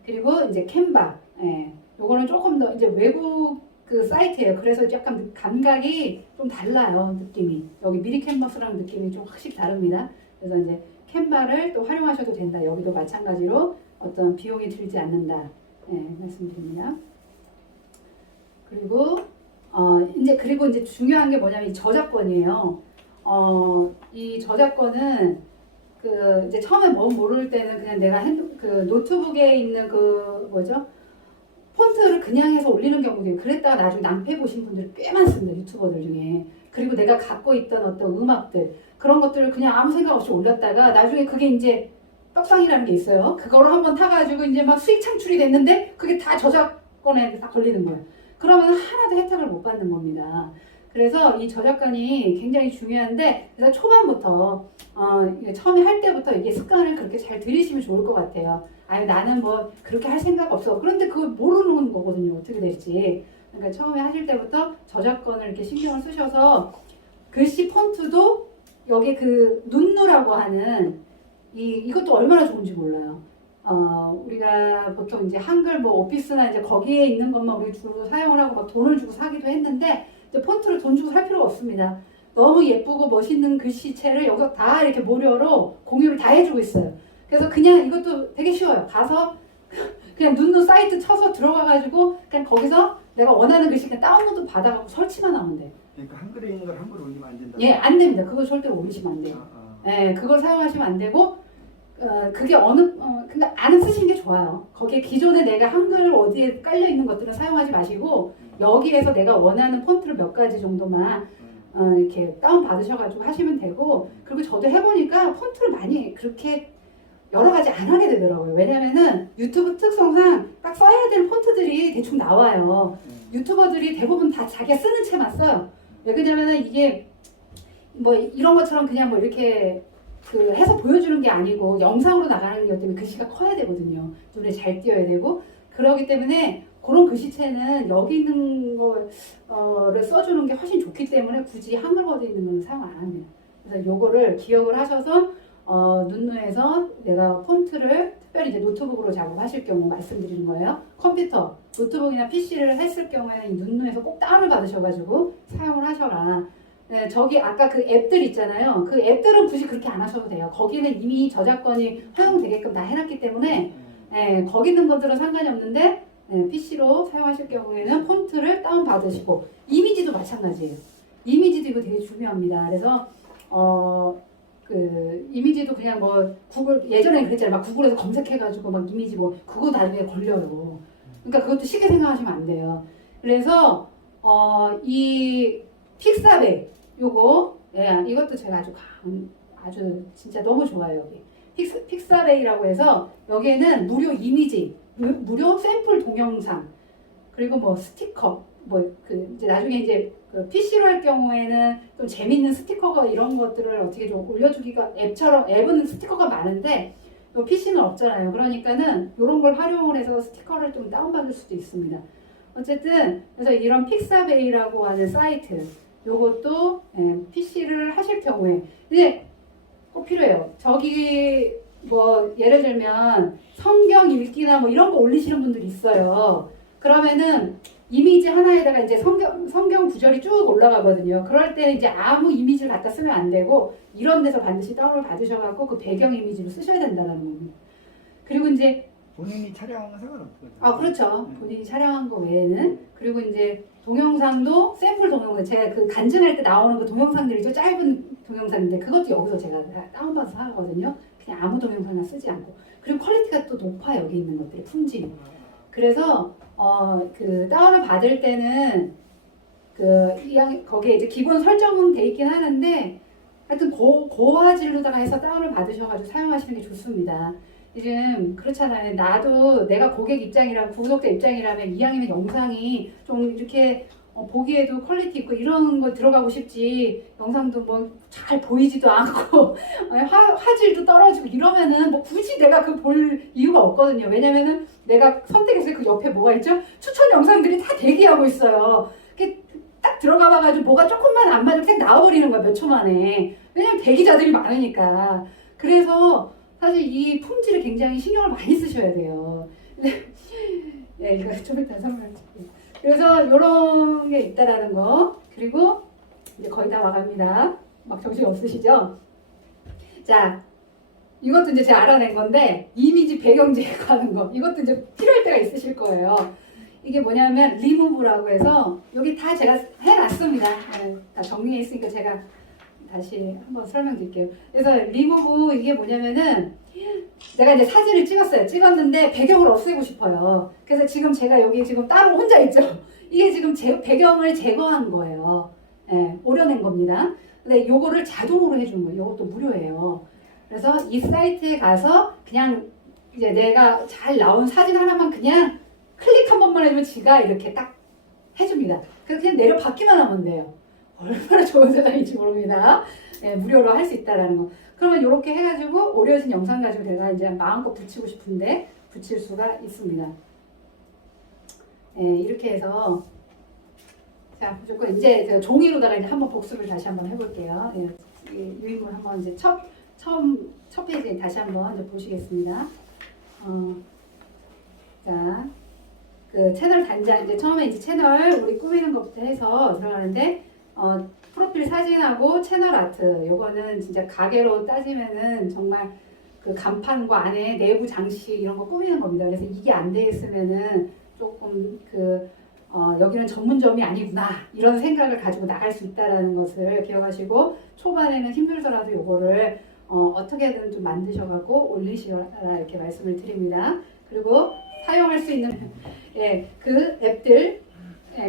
그리고 이제 캔바, 예, 요거는 조금 더 이제 외국 그 사이트예요. 그래서 약간 감각이 좀 달라요, 느낌이. 여기 미리 캔버스랑 느낌이 좀 확실히 다릅니다. 그래서 이제 캔바를 또 활용하셔도 된다. 여기도 마찬가지로 어떤 비용이 들지 않는다. 예, 말씀드립니다. 그리고 그리고 이제 중요한 게 뭐냐면 이 저작권이에요. 이 저작권은 그 이제 처음에 뭐 모를 때는 그냥 내가 그 노트북에 있는 그 뭐죠? 폰트를 그냥 해서 올리는 경우도 있고 그랬다가 나중에 낭패 보신 분들이 꽤 많습니다. 유튜버들 중에. 그리고 내가 갖고 있던 어떤 음악들 그런 것들을 그냥 아무 생각 없이 올렸다가 나중에 그게 이제 떡상이라는 게 있어요. 그거를 한번 타가지고 이제 막 수익 창출이 됐는데 그게 다 저작권에 다 걸리는 거예요. 그러면 하나도 혜택을 못 받는 겁니다. 그래서 이 저작권이 굉장히 중요한데 그래서 초반부터 처음에 할 때부터 이게 습관을 그렇게 잘 들이시면 좋을 것 같아요. 아니 나는 뭐 그렇게 할 생각 없어. 그런데 그걸 모르는 거거든요. 어떻게 될지. 그러니까 처음에 하실 때부터 저작권을 이렇게 신경을 쓰셔서 글씨 폰트도 여기 그 눈누라고 하는 이것도 얼마나 좋은지 몰라요. 우리가 보통 이제 한글 뭐 오피스나 이제 거기에 있는 것만 우리 주로 사용을 하고 막 돈을 주고 사기도 했는데 이제 폰트를 돈 주고 살 필요가 없습니다. 너무 예쁘고 멋있는 글씨체를 여기서 다 이렇게 무료로 공유를 다 해주고 있어요. 그래서 그냥 이것도 되게 쉬워요. 가서 그냥 눈누 사이트 쳐서 들어가가지고 그냥 거기서 내가 원하는 글씨 그냥 다운로드 받아가고 설치만 하면 돼요. 그러니까 한글에 있는 걸 한글로 올리면 안 된다. 예, 안 됩니다. 그거 절대로 올리시면 안 돼요. 예, 그걸 사용하시면 안 되고 그게 그러니까 안 쓰시는 게 좋아요. 거기에 기존에 내가 한글 어디에 깔려 있는 것들은 사용하지 마시고 여기에서 내가 원하는 폰트를 몇 가지 정도만 이렇게 다운 받으셔가지고 하시면 되고 그리고 저도 해보니까 폰트를 많이 그렇게 여러 가지 안 하게 되더라고요. 왜냐면은 유튜브 특성상 딱 써야 될 폰트들이 대충 나와요. 유튜버들이 대부분 다 자기가 쓰는 채만 써요. 왜 그러냐면은 이게 뭐 이런 것처럼 그냥 뭐 이렇게 그 해서 보여주는 게 아니고 영상으로 나가는 것 때문에 글씨가 커야 되거든요. 눈에 잘 띄어야 되고 그러기 때문에 그런 글씨체는 여기 있는 거를 써주는 게 훨씬 좋기 때문에 굳이 한글 버전 있는 건 사용 안 합니다. 그래서 요거를 기억을 하셔서 눈누에서 내가 폰트를 특별히 이제 노트북으로 작업하실 경우 말씀드리는 거예요. 컴퓨터, 노트북이나 PC를 했을 경우에는 이 눈누에서 꼭 다운을 받으셔가지고 사용을 하셔라. 네, 저기 아까 그 앱들 있잖아요. 그 앱들은 굳이 그렇게 안 하셔도 돼요. 거기는 이미 저작권이 활용되게끔 다 해놨기 때문에 거기 있는 것들은 상관이 없는데 PC로 사용하실 경우에는 폰트를 다운받으시고 이미지도 마찬가지예요. 이미지도 이거 되게 중요합니다. 그래서 그 이미지도 그냥 뭐 구글 예전에 그랬잖아요. 막 구글에서 검색해가지고 막 이미지 뭐 그거 나중에 걸려요. 그러니까 그것도 쉽게 생각하시면 안 돼요. 그래서 이 픽사베이 요거 이것도 제가 아주 진짜 너무 좋아요. 여기 픽사베이라고 해서 여기에는 무료 이미지, 무료 샘플 동영상, 그리고 뭐 스티커, 뭐 그 이제 나중에 이제 그 PC로 할 경우에는 좀 재밌는 스티커가 이런 것들을 어떻게 좀 올려주기가 앱은 스티커가 많은데 PC는 없잖아요. 그러니까는 이런 걸 활용을 해서 스티커를 좀 다운받을 수도 있습니다. 어쨌든 그래서 이런 픽사베이라고 하는 사이트 요것도 PC를 하실 경우에 이제 꼭 필요해요. 저기 뭐 예를 들면 성경 읽기나 뭐 이런 거 올리시는 분들이 있어요. 그러면은 이미지 하나에다가 이제 성경 구절이 쭉 올라가거든요. 그럴 때는 이제 아무 이미지를 갖다 쓰면 안 되고 이런 데서 반드시 다운을 받으셔갖고 그 배경 이미지로 쓰셔야 된다는 겁니다. 그리고 이제 본인이 촬영한 건 상관없거든요. 아 그렇죠. 본인이 촬영한 거 외에는 그리고 이제 동영상도 샘플 동영상 제가 그 간증할 때 나오는 그 동영상들이 좀 짧은 동영상인데 그것도 여기서 제가 다운받아서 하거든요. 그냥 아무 동영상이나 쓰지 않고 그리고 퀄리티가 또 높아 여기 있는 것들의 품질이. 그래서 그 다운을 받을 때는 거기에 이제 기본 설정은 돼 있긴 하는데 하여튼 고화질로다가 해서 다운을 받으셔가지고 사용하시는 게 좋습니다. 요즘 그렇잖아요. 나도 내가 고객 입장이라면 구독자 입장이라면 이왕이면 영상이 좀 이렇게 보기에도 퀄리티 있고 이런 거 들어가고 싶지 영상도 뭐 잘 보이지도 않고 화질도 떨어지고 이러면은 뭐 굳이 내가 그 볼 이유가 없거든요. 왜냐면은 내가 선택했을 그 옆에 뭐가 있죠? 추천 영상들이 다 대기하고 있어요. 딱 들어가 봐가지고 뭐가 조금만 안 맞으면 그냥 나와버리는 거야 몇 초 만에. 왜냐면 대기자들이 많으니까. 그래서 사실 이 품질을 굉장히 신경을 많이 쓰셔야 돼요. 네, 이거 좀 이따 설명할게요. 그래서 이런 게 있다라는 거. 그리고 이제 거의 다 와갑니다. 막 정신 없으시죠? 자, 이것도 이제 제가 알아낸 건데 이미지 배경 제거하는 거. 이것도 이제 필요할 때가 있으실 거예요. 이게 뭐냐면 리무브라고 해서 여기 다 제가 해놨습니다. 네, 다 정리해 있으니까 제가 다시 한번 설명드릴게요. 그래서 리무브 이게 뭐냐면은 내가 이제 사진을 찍었어요. 찍었는데 배경을 없애고 싶어요. 그래서 지금 제가 여기 지금 따로 혼자 있죠. 이게 지금 배경을 제거한 거예요. 네, 오려낸 겁니다. 근데 요거를 자동으로 해준 거예요. 요것도 무료예요. 그래서 이 사이트에 가서 그냥 이제 내가 잘 나온 사진 하나만 그냥 클릭 한 번만 해주면 지가 이렇게 딱 해줍니다. 그래서 그냥 내려 받기만 하면 돼요. 얼마나 좋은 세상인지 모릅니다. 네, 무료로 할 수 있다라는 거. 그러면 이렇게 해가지고 오려진 영상 가지고 내가 이제 마음껏 붙이고 싶은데 붙일 수가 있습니다. 네, 이렇게 해서 자 무조건 이제 제가 종이로다가 이제 한번 복습을 다시 한번 해볼게요. 네, 유인물 한번 이제 첫 페이지에 다시 한번 이제 보시겠습니다. 자. 그 채널 단장 이제 처음에 이제 채널 우리 꾸미는 것부터 해서 들어가는데 프로필 사진하고 채널 아트 요거는 진짜 가게로 따지면은 정말 그 간판과 안에 내부 장식 이런 거 꾸미는 겁니다. 그래서 이게 안 돼 있으면은 조금 여기는 전문점이 아니구나 이런 생각을 가지고 나갈 수 있다라는 것을 기억하시고 초반에는 힘들더라도 요거를 어떻게든 좀 만드셔갖고 올리시라 이렇게 말씀을 드립니다. 그리고 사용할 수 있는 그 앱들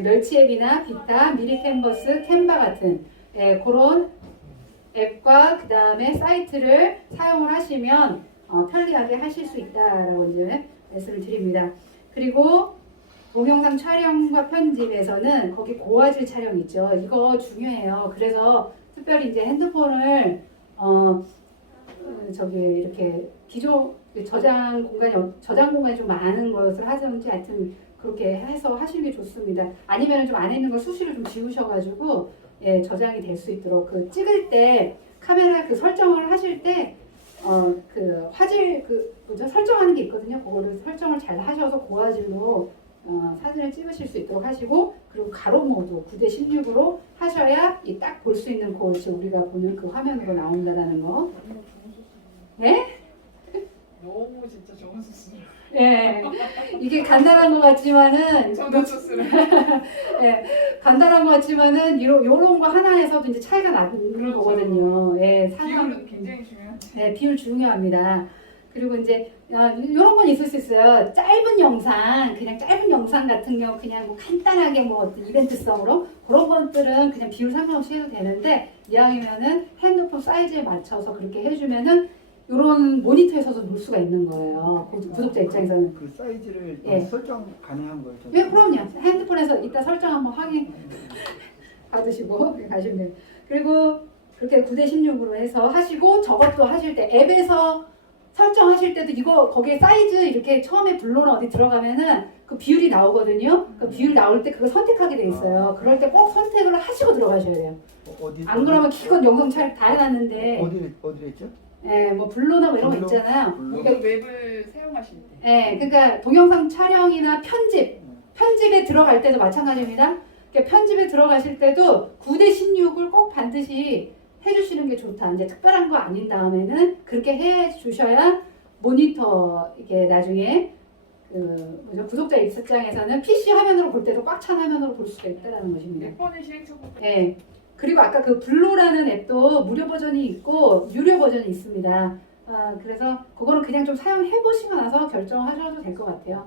멸치 앱이나 비타, 미리 캔버스, 캔바 같은 그런 앱과 그 다음에 사이트를 사용을 하시면 편리하게 하실 수 있다라고 이제 말씀을 드립니다. 그리고 동영상 촬영과 편집에서는 거기 고화질 촬영 있죠. 이거 중요해요. 그래서 특별히 이제 핸드폰을 저기 이렇게 기존 저장 공간이 좀 많은 것을 하든지 하여튼 그렇게 해서 하시는 게 좋습니다. 아니면 좀 안에 있는 걸 수시로 좀 지우셔가지고 저장이 될 수 있도록 그 찍을 때 카메라 그 설정을 하실 때 그 화질 설정하는 게 있거든요. 그거를 설정을 잘 하셔서 고화질로 사진을 찍으실 수 있도록 하시고 그리고 가로 모드 9:16으로 하셔야 이 딱 볼 수 있는 그 지금 우리가 보는 그 화면으로 나온다는 거. 네? 너무 진짜 좋은 소스를. 예, 이게 간단한 것 같지만은 전화 소스를. 예, 간단한 것 같지만은 요런 거 하나에서도 이제 차이가 나는 그렇죠. 거거든요. 예, 비율은 굉장히 중요하죠. 네, 비율 중요합니다. 그리고 이제 이런 건 있을 수 있어요. 짧은 영상, 그냥 짧은 영상 같은 경우 그냥 뭐 간단하게 뭐 어떤 이벤트성으로 그런 것들은 그냥 비율 상관없이 해도 되는데 이왕이면은 핸드폰 사이즈에 맞춰서 그렇게 해주면은 이런 모니터에서도 볼 수가 있는 거예요. 구독자 입장에서는. 그 사이즈를 예. 설정 가능한 거예요? 예, 그럼요. 핸드폰에서 이따 설정 한번 확인 받으시고 가시면 돼요. 그리고 그렇게 9:16으로 해서 하시고 저것도 하실 때 앱에서 설정하실 때도 이거 거기에 사이즈 이렇게 처음에 블로는 어디 들어가면은 그 비율이 나오거든요. 그 비율 나올 때 그거 선택하게 돼 있어요. 그럴 때 꼭 선택을 하시고 들어가셔야 돼요. 어디? 안 그러면 기껏 영상 촬영 다 해놨는데 어디 했죠? 예, 뭐 블로나 뭐 이런 거 블로? 있잖아요. 블로? 모두 웹을 사용하실 때. 예, 그러니까 동영상 촬영이나 편집에 들어갈 때도 마찬가지입니다. 그러니까 편집에 들어가실 때도 9:16을 꼭 반드시 해주시는 게 좋다. 이제 특별한 거 아닌 다음에는 그렇게 해 주셔야 모니터 이게 나중에 그 뭐죠? 구독자 입장에서는 PC 화면으로 볼 때도 꽉 찬 화면으로 볼 수가 있다는 것입니다. 몇 번의 시행착오가 예. 그리고 아까 그 블로라는 앱도 무료 버전이 있고 유료 버전이 있습니다. 그래서 그거는 그냥 좀 사용해 보시고 나서 결정하셔도 될 것 같아요.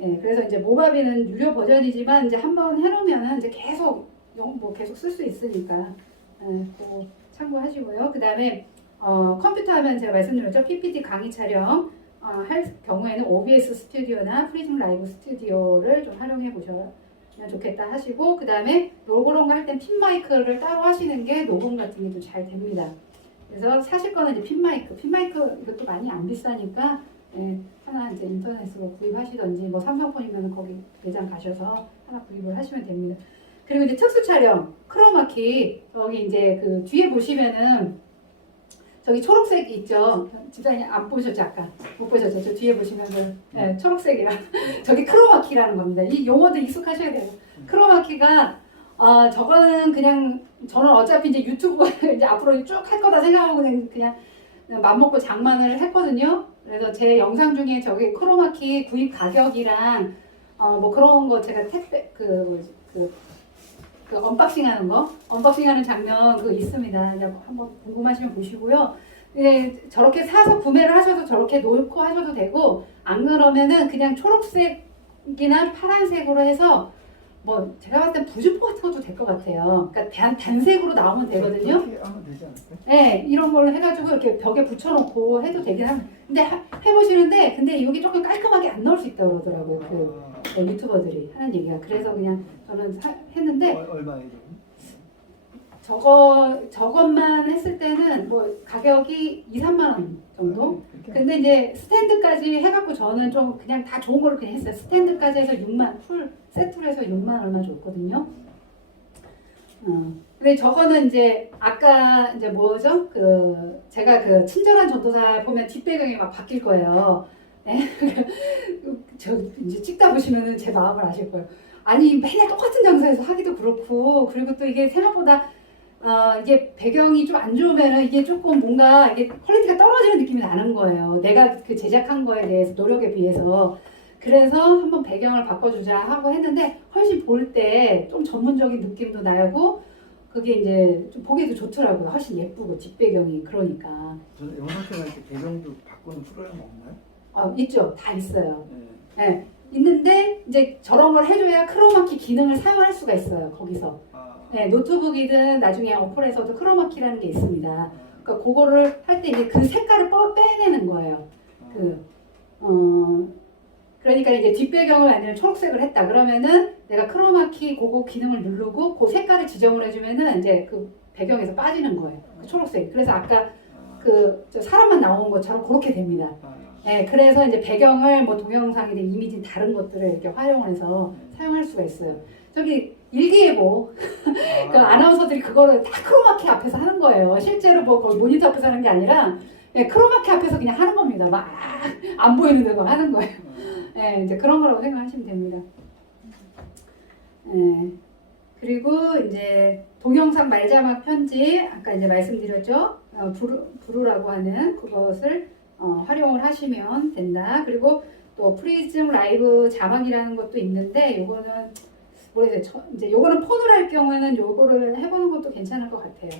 예, 그래서 이제 모바비는 유료 버전이지만 이제 한번 해놓으면은 이제 계속 뭐 계속 쓸 수 있으니까 그거 참고하시고요. 그 다음에 컴퓨터 하면 제가 말씀드렸죠. PPT 강의 촬영 할 경우에는 OBS 스튜디오나 프리즘 라이브 스튜디오를 좀 활용해 보셔야 좋겠다 하시고 그 다음에 요런 거 할 땐 핀 마이크를 따로 하시는 게 녹음 같은 게 좀 잘 됩니다. 그래서 사실 거는 이제 핀 마이크 이것도 많이 안 비싸니까 하나 이제 인터넷으로 구입하시던지 뭐 삼성폰이면 거기 매장 가셔서 하나 구입을 하시면 됩니다. 그리고 이제 특수 촬영 크로마키 여기 이제 그 뒤에 보시면은 저기 초록색 있죠. 집사님 안 보셨죠 아까? 못 보셨죠? 저 뒤에 보시면 그 초록색이랑 저기 크로마키라는 겁니다. 이 용어도 익숙하셔야 돼요. 크로마키가 저거는 그냥 저는 어차피 이제 유튜브 이제 앞으로 쭉 할 거다 생각하고 그냥 맘먹고 장만을 했거든요. 그래서 제 영상 중에 저기 크로마키 구입 가격이랑 뭐 그런 거 제가 택배 그 언박싱하는 장면 그 있습니다. 이제 한번 궁금하시면 보시고요. 저렇게 사서 구매를 하셔도 저렇게 놓고 하셔도 되고 안 그러면은 그냥 초록색이나 파란색으로 해서 뭐 제가 봤을 땐 부즈포 같은 것도 될 것 같아요. 그러니까 단색으로 나오면 되거든요. 그렇게 하면 되지 않을까요? 네, 이런 걸로 해가지고 이렇게 벽에 붙여놓고 해도 되긴 합니다. 근데 해보시는데 근데 여기 조금 깔끔하게 안 나올 수 있다고 그러더라고요. 유튜버들이 하는 얘기가. 그래서 그냥 저는 했는데 얼마예요? 저것만 했을 때는 뭐 가격이 2-3만 원 정도? 그렇게? 근데 이제 스탠드까지 해갖고 저는 좀 그냥 다 좋은 걸로 그냥 했어요. 스탠드까지 해서 6만, 풀 세트로 해서 6만 얼마 줬거든요. 근데 저거는 이제 아까 이제 뭐죠? 제가 그 친절한 전도사 보면 뒷배경이 막 바뀔 거예요. 저 이제 찍다 보시면은 제 마음을 아실 거예요. 아니 맨날 똑같은 장소에서 하기도 그렇고 그리고 또 이게 생각보다 이게 배경이 좀 안 좋으면은 이게 조금 뭔가 이게 퀄리티가 떨어지는 느낌이 나는 거예요. 내가 그 제작한 거에 대해서 노력에 비해서. 그래서 한번 배경을 바꿔주자 하고 했는데 훨씬 볼 때 좀 전문적인 느낌도 나고 그게 이제 좀 보기도 좋더라고요. 훨씬 예쁘고 뒷배경이 그러니까. 저는 영상 촬영할 때 배경도 바꾸는 프로그램 없나요? 있죠. 다 있어요. 네. 네. 있는데 이제 저런 걸 해줘야 크로마키 기능을 사용할 수가 있어요. 거기서. 네, 노트북이든 나중에 어플에서도 크로마키라는 게 있습니다. 그러니까 그거를 할 때 이제 그 색깔을 빼내는 거예요. 그러니까 이제 뒷배경을 만약에 초록색을 했다 그러면은 내가 크로마키 그거 기능을 누르고 그 색깔을 지정을 해주면은 이제 그 배경에서 빠지는 거예요. 그 초록색. 그래서 아까 저 사람만 나온 것처럼 그렇게 됩니다. 네, 그래서 이제 배경을 뭐 동영상이든 이미지 다른 것들을 이렇게 활용을 해서 사용할 수가 있어요. 저기 일기예보 그 아나운서들이 그거를 다 크로마키 앞에서 하는 거예요. 실제로 뭐 거기 모니터 앞에서 하는 게 아니라 크로마키 앞에서 그냥 하는 겁니다. 막 안 보이는 데서 하는 거예요. 네, 이제 그런 거라고 생각하시면 됩니다. 네. 그리고 이제 동영상 말자막 편집 아까 이제 말씀드렸죠. 브루라고 하는 그것을 활용을 하시면 된다. 그리고 또 프리즘 라이브 자막이라는 것도 있는데 요거는 모르겠어요. 이제 요거는 폰으로 할 경우에는 요거를 해보는 것도 괜찮을 것 같아요.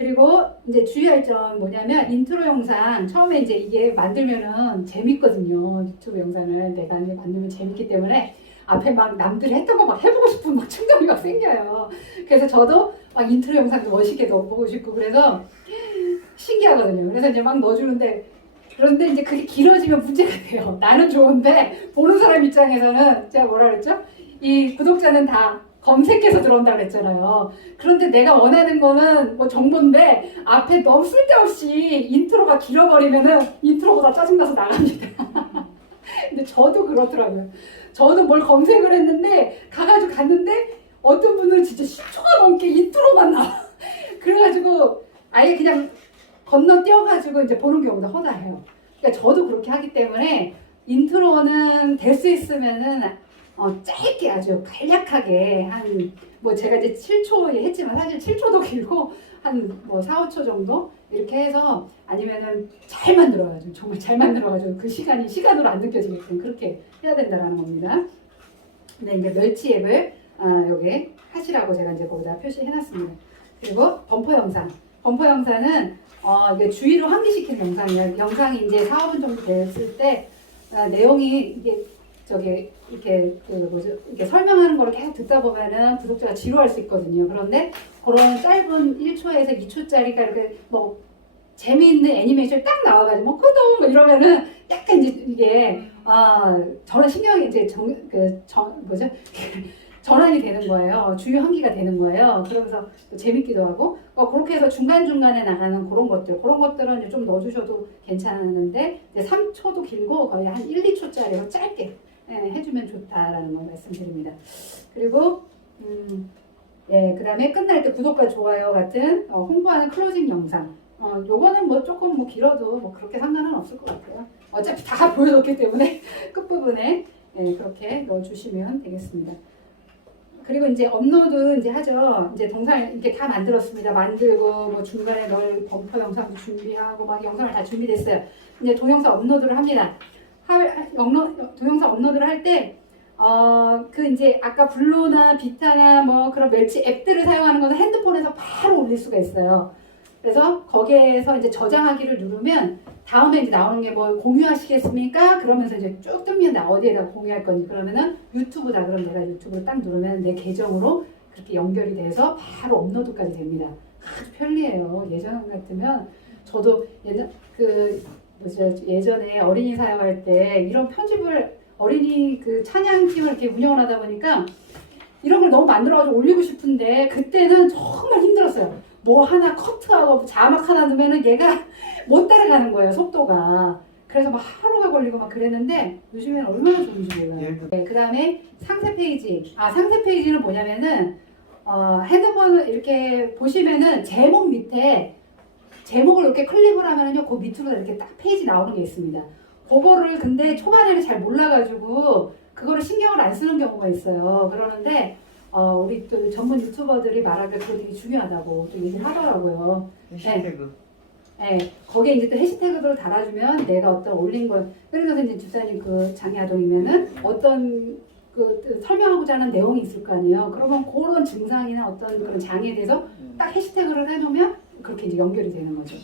그리고 이제 주의할 점 뭐냐면 인트로 영상 처음에 이제 이게 만들면은 재밌거든요. 유튜브 영상을 내가 이제 만들면 재밌기 때문에 앞에 막 남들이 했던 거 막 해보고 싶은 막 충동이 막 생겨요. 그래서 저도 막 인트로 영상도 멋있게 넣어보고 싶고 그래서 신기하거든요. 그래서 이제 막 넣어주는데 그런데 이제 그게 길어지면 문제가 돼요. 나는 좋은데 보는 사람 입장에서는 제가 뭐라 그랬죠? 이 구독자는 다 검색해서 들어온다고 그랬잖아요. 그런데 내가 원하는 거는 뭐 정보인데 앞에 너무 쓸데없이 인트로가 길어버리면은 인트로보다 짜증나서 나갑니다. 근데 저도 그렇더라고요. 저도 뭘 검색을 했는데 가가지고 갔는데 어떤 분은 진짜 10초가 넘게 인트로만 나와. 그래가지고 아예 그냥 건너뛰어가지고 이제 보는 경우도 허다해요. 그러니까 저도 그렇게 하기 때문에 인트로는 될 수 있으면은 짧게 아주 간략하게 한 뭐 제가 이제 7초에 했지만 사실 7초도 길고 한 뭐 4, 5초 정도 이렇게 해서 아니면은 잘 만들어가지고 정말 잘 만들어가지고 그 시간이 시간으로 안 느껴지게끔 그렇게 해야 된다라는 겁니다. 근데 이제 멸치앱을 여기 하시라고 제가 이제 거기다 표시해놨습니다. 그리고 범퍼 영상. 범퍼 영상은 이게 주의로 환기시키는 영상이에요. 영상이 이제 4, 5분 정도 됐을 때 내용이 이게 저기 이렇게 그 뭐죠? 이렇게 설명하는 거를 계속 듣다 보면은 구독자가 지루할 수 있거든요. 그런데 그런 짧은 1초에서 2초짜리가 이렇게 뭐 재미있는 애니메이션이 딱 나와가지고 뭐 구독 뭐 이러면은 약간 이제 이게 저는 신경이 이제 뭐죠? 전환이 되는 거예요. 주요 환기가 되는 거예요. 그러면서 또 재밌기도 하고 그렇게 해서 중간중간에 나가는 그런 것들은 이제 좀 넣어주셔도 괜찮은데 이제 3초도 길고 거의 한 1, 2초짜리로 짧게 해주면 좋다라는 걸 말씀드립니다. 그리고 그 다음에 끝날 때 구독과 좋아요 같은 홍보하는 클로징 영상. 요거는 뭐 조금 뭐 길어도 뭐 그렇게 상관은 없을 것 같아요. 어차피 다 보여줬기 때문에 끝부분에 그렇게 넣어주시면 되겠습니다. 그리고 이제 업로드 이제 하죠. 이제 동상 이렇게 다 만들었습니다. 만들고 뭐 중간에 넣을 범퍼 영상도 준비하고 막 영상을 다 준비됐어요. 이제 동영상 업로드를 합니다. 동영상 업로드를 할 때 그 이제 아까 블루나 비타나 뭐 그런 멸치 앱들을 사용하는 것은 핸드폰에서 바로 올릴 수가 있어요. 그래서 거기에서 이제 저장하기를 누르면 다음에 이제 나오는 게 뭐 공유하시겠습니까? 그러면서 이제 쭉 뜹니다. 어디에다 공유할 건지. 그러면은 유튜브다. 그럼 내가 유튜브를 딱 누르면 내 계정으로 그렇게 연결이 돼서 바로 업로드까지 됩니다. 아주 편리해요. 예전 같으면 저도 예전에 어린이 사역할 때 이런 편집을 어린이 그 찬양팀을 이렇게 운영을 하다 보니까 이런 걸 너무 만들어가지고 올리고 싶은데 그때는 정말 힘들었어요. 뭐 하나 커트하고 자막 하나 넣으면은 얘가 못 따라가는 거예요, 속도가. 그래서 막 하루가 걸리고 막 그랬는데 요즘에는 얼마나 좋은지 몰라요. 그 다음에 상세 페이지. 상세 페이지는 뭐냐면은 핸드폰을 이렇게 보시면은 제목 밑에 제목을 이렇게 클릭을 하면은요, 그 밑으로 이렇게 딱 페이지 나오는 게 있습니다. 그거를 근데 초반에는 잘 몰라가지고 그거를 신경을 안 쓰는 경우가 있어요. 그러는데 우리 또 전문 유튜버들이 말하길 그거 되게 중요하다고 또 얘기를 하더라고요. 해시태그. 거기에 이제 또 해시태그를 달아주면 내가 어떤 올린 걸, 예를 들어서 이제 집사님 그 장애아동이면은 어떤 그 설명하고자 하는 내용이 있을 거 아니에요. 그러면 그런 증상이나 어떤 그런 장애에 대해서 딱 해시태그를 해놓으면 그렇게 이제 연결이 되는 거죠.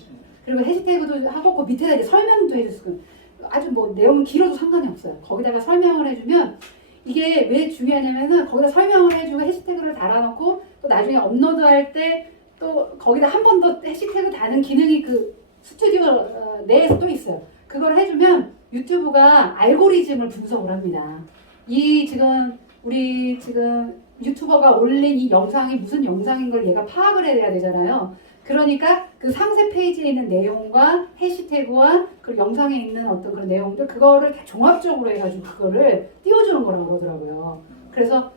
그리고 해시태그도 하고 그 밑에다 이제 설명도 해줄 수 있고 아주 뭐 내용은 길어도 상관이 없어요. 거기다가 설명을 해주면 이게 왜 중요하냐면은 거기다 설명을 해주고 해시태그를 달아놓고 또 나중에 업로드할 때 또 거기다 한 번 더 해시태그 다는 기능이 그 스튜디오 내에서 또 있어요. 그걸 해주면 유튜브가 알고리즘을 분석을 합니다. 우리 지금 유튜버가 올린 이 영상이 무슨 영상인 걸 얘가 파악을 해야 되잖아요. 그러니까 그 상세 페이지에 있는 내용과 해시태그와 그 영상에 있는 어떤 그런 내용들 그거를 다 종합적으로 해가지고 그거를 띄워주는 거라고 그러더라고요. 그래서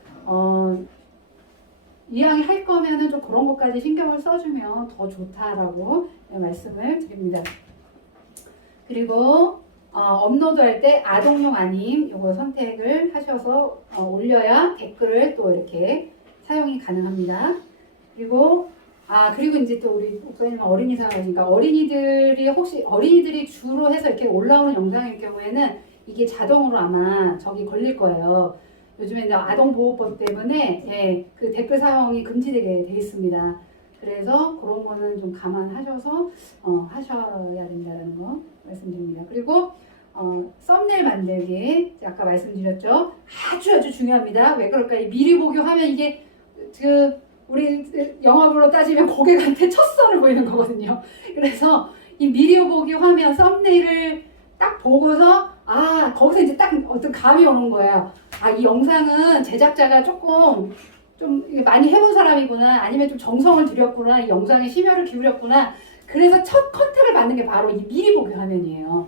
이왕에 할 거면은 좀 그런 것까지 신경을 써주면 더 좋다라고 말씀을 드립니다. 그리고 업로드할 때 아동용 아님 이거 선택을 하셔서 올려야 댓글을 또 이렇게 사용이 가능합니다. 그리고 이제 또 우리 목사님은 어린이 사역이니까 어린이들이 주로 해서 이렇게 올라오는 영상일 경우에는 이게 자동으로 아마 저기 걸릴 거예요. 요즘에 아동보호법 때문에 그 댓글 사용이 금지되게 돼 있습니다. 그래서 그런 거는 좀 감안하셔서 하셔야 된다는 거 말씀드립니다. 그리고 썸네일 만들기 아까 말씀드렸죠. 아주 중요합니다. 왜 그럴까? 이 미리 보기 하면 이게 우리 영화별로 따지면 고객한테 첫 선을 보이는 거거든요. 그래서 이 미리 보기 화면 썸네일을 딱 보고서 거기서 이제 딱 어떤 감이 오는 거예요. 이 영상은 제작자가 조금 좀 많이 해본 사람이구나, 아니면 좀 정성을 들였구나, 이 영상에 심혈을 기울였구나. 그래서 첫 컨택을 받는 게 바로 이 미리 보기 화면이에요.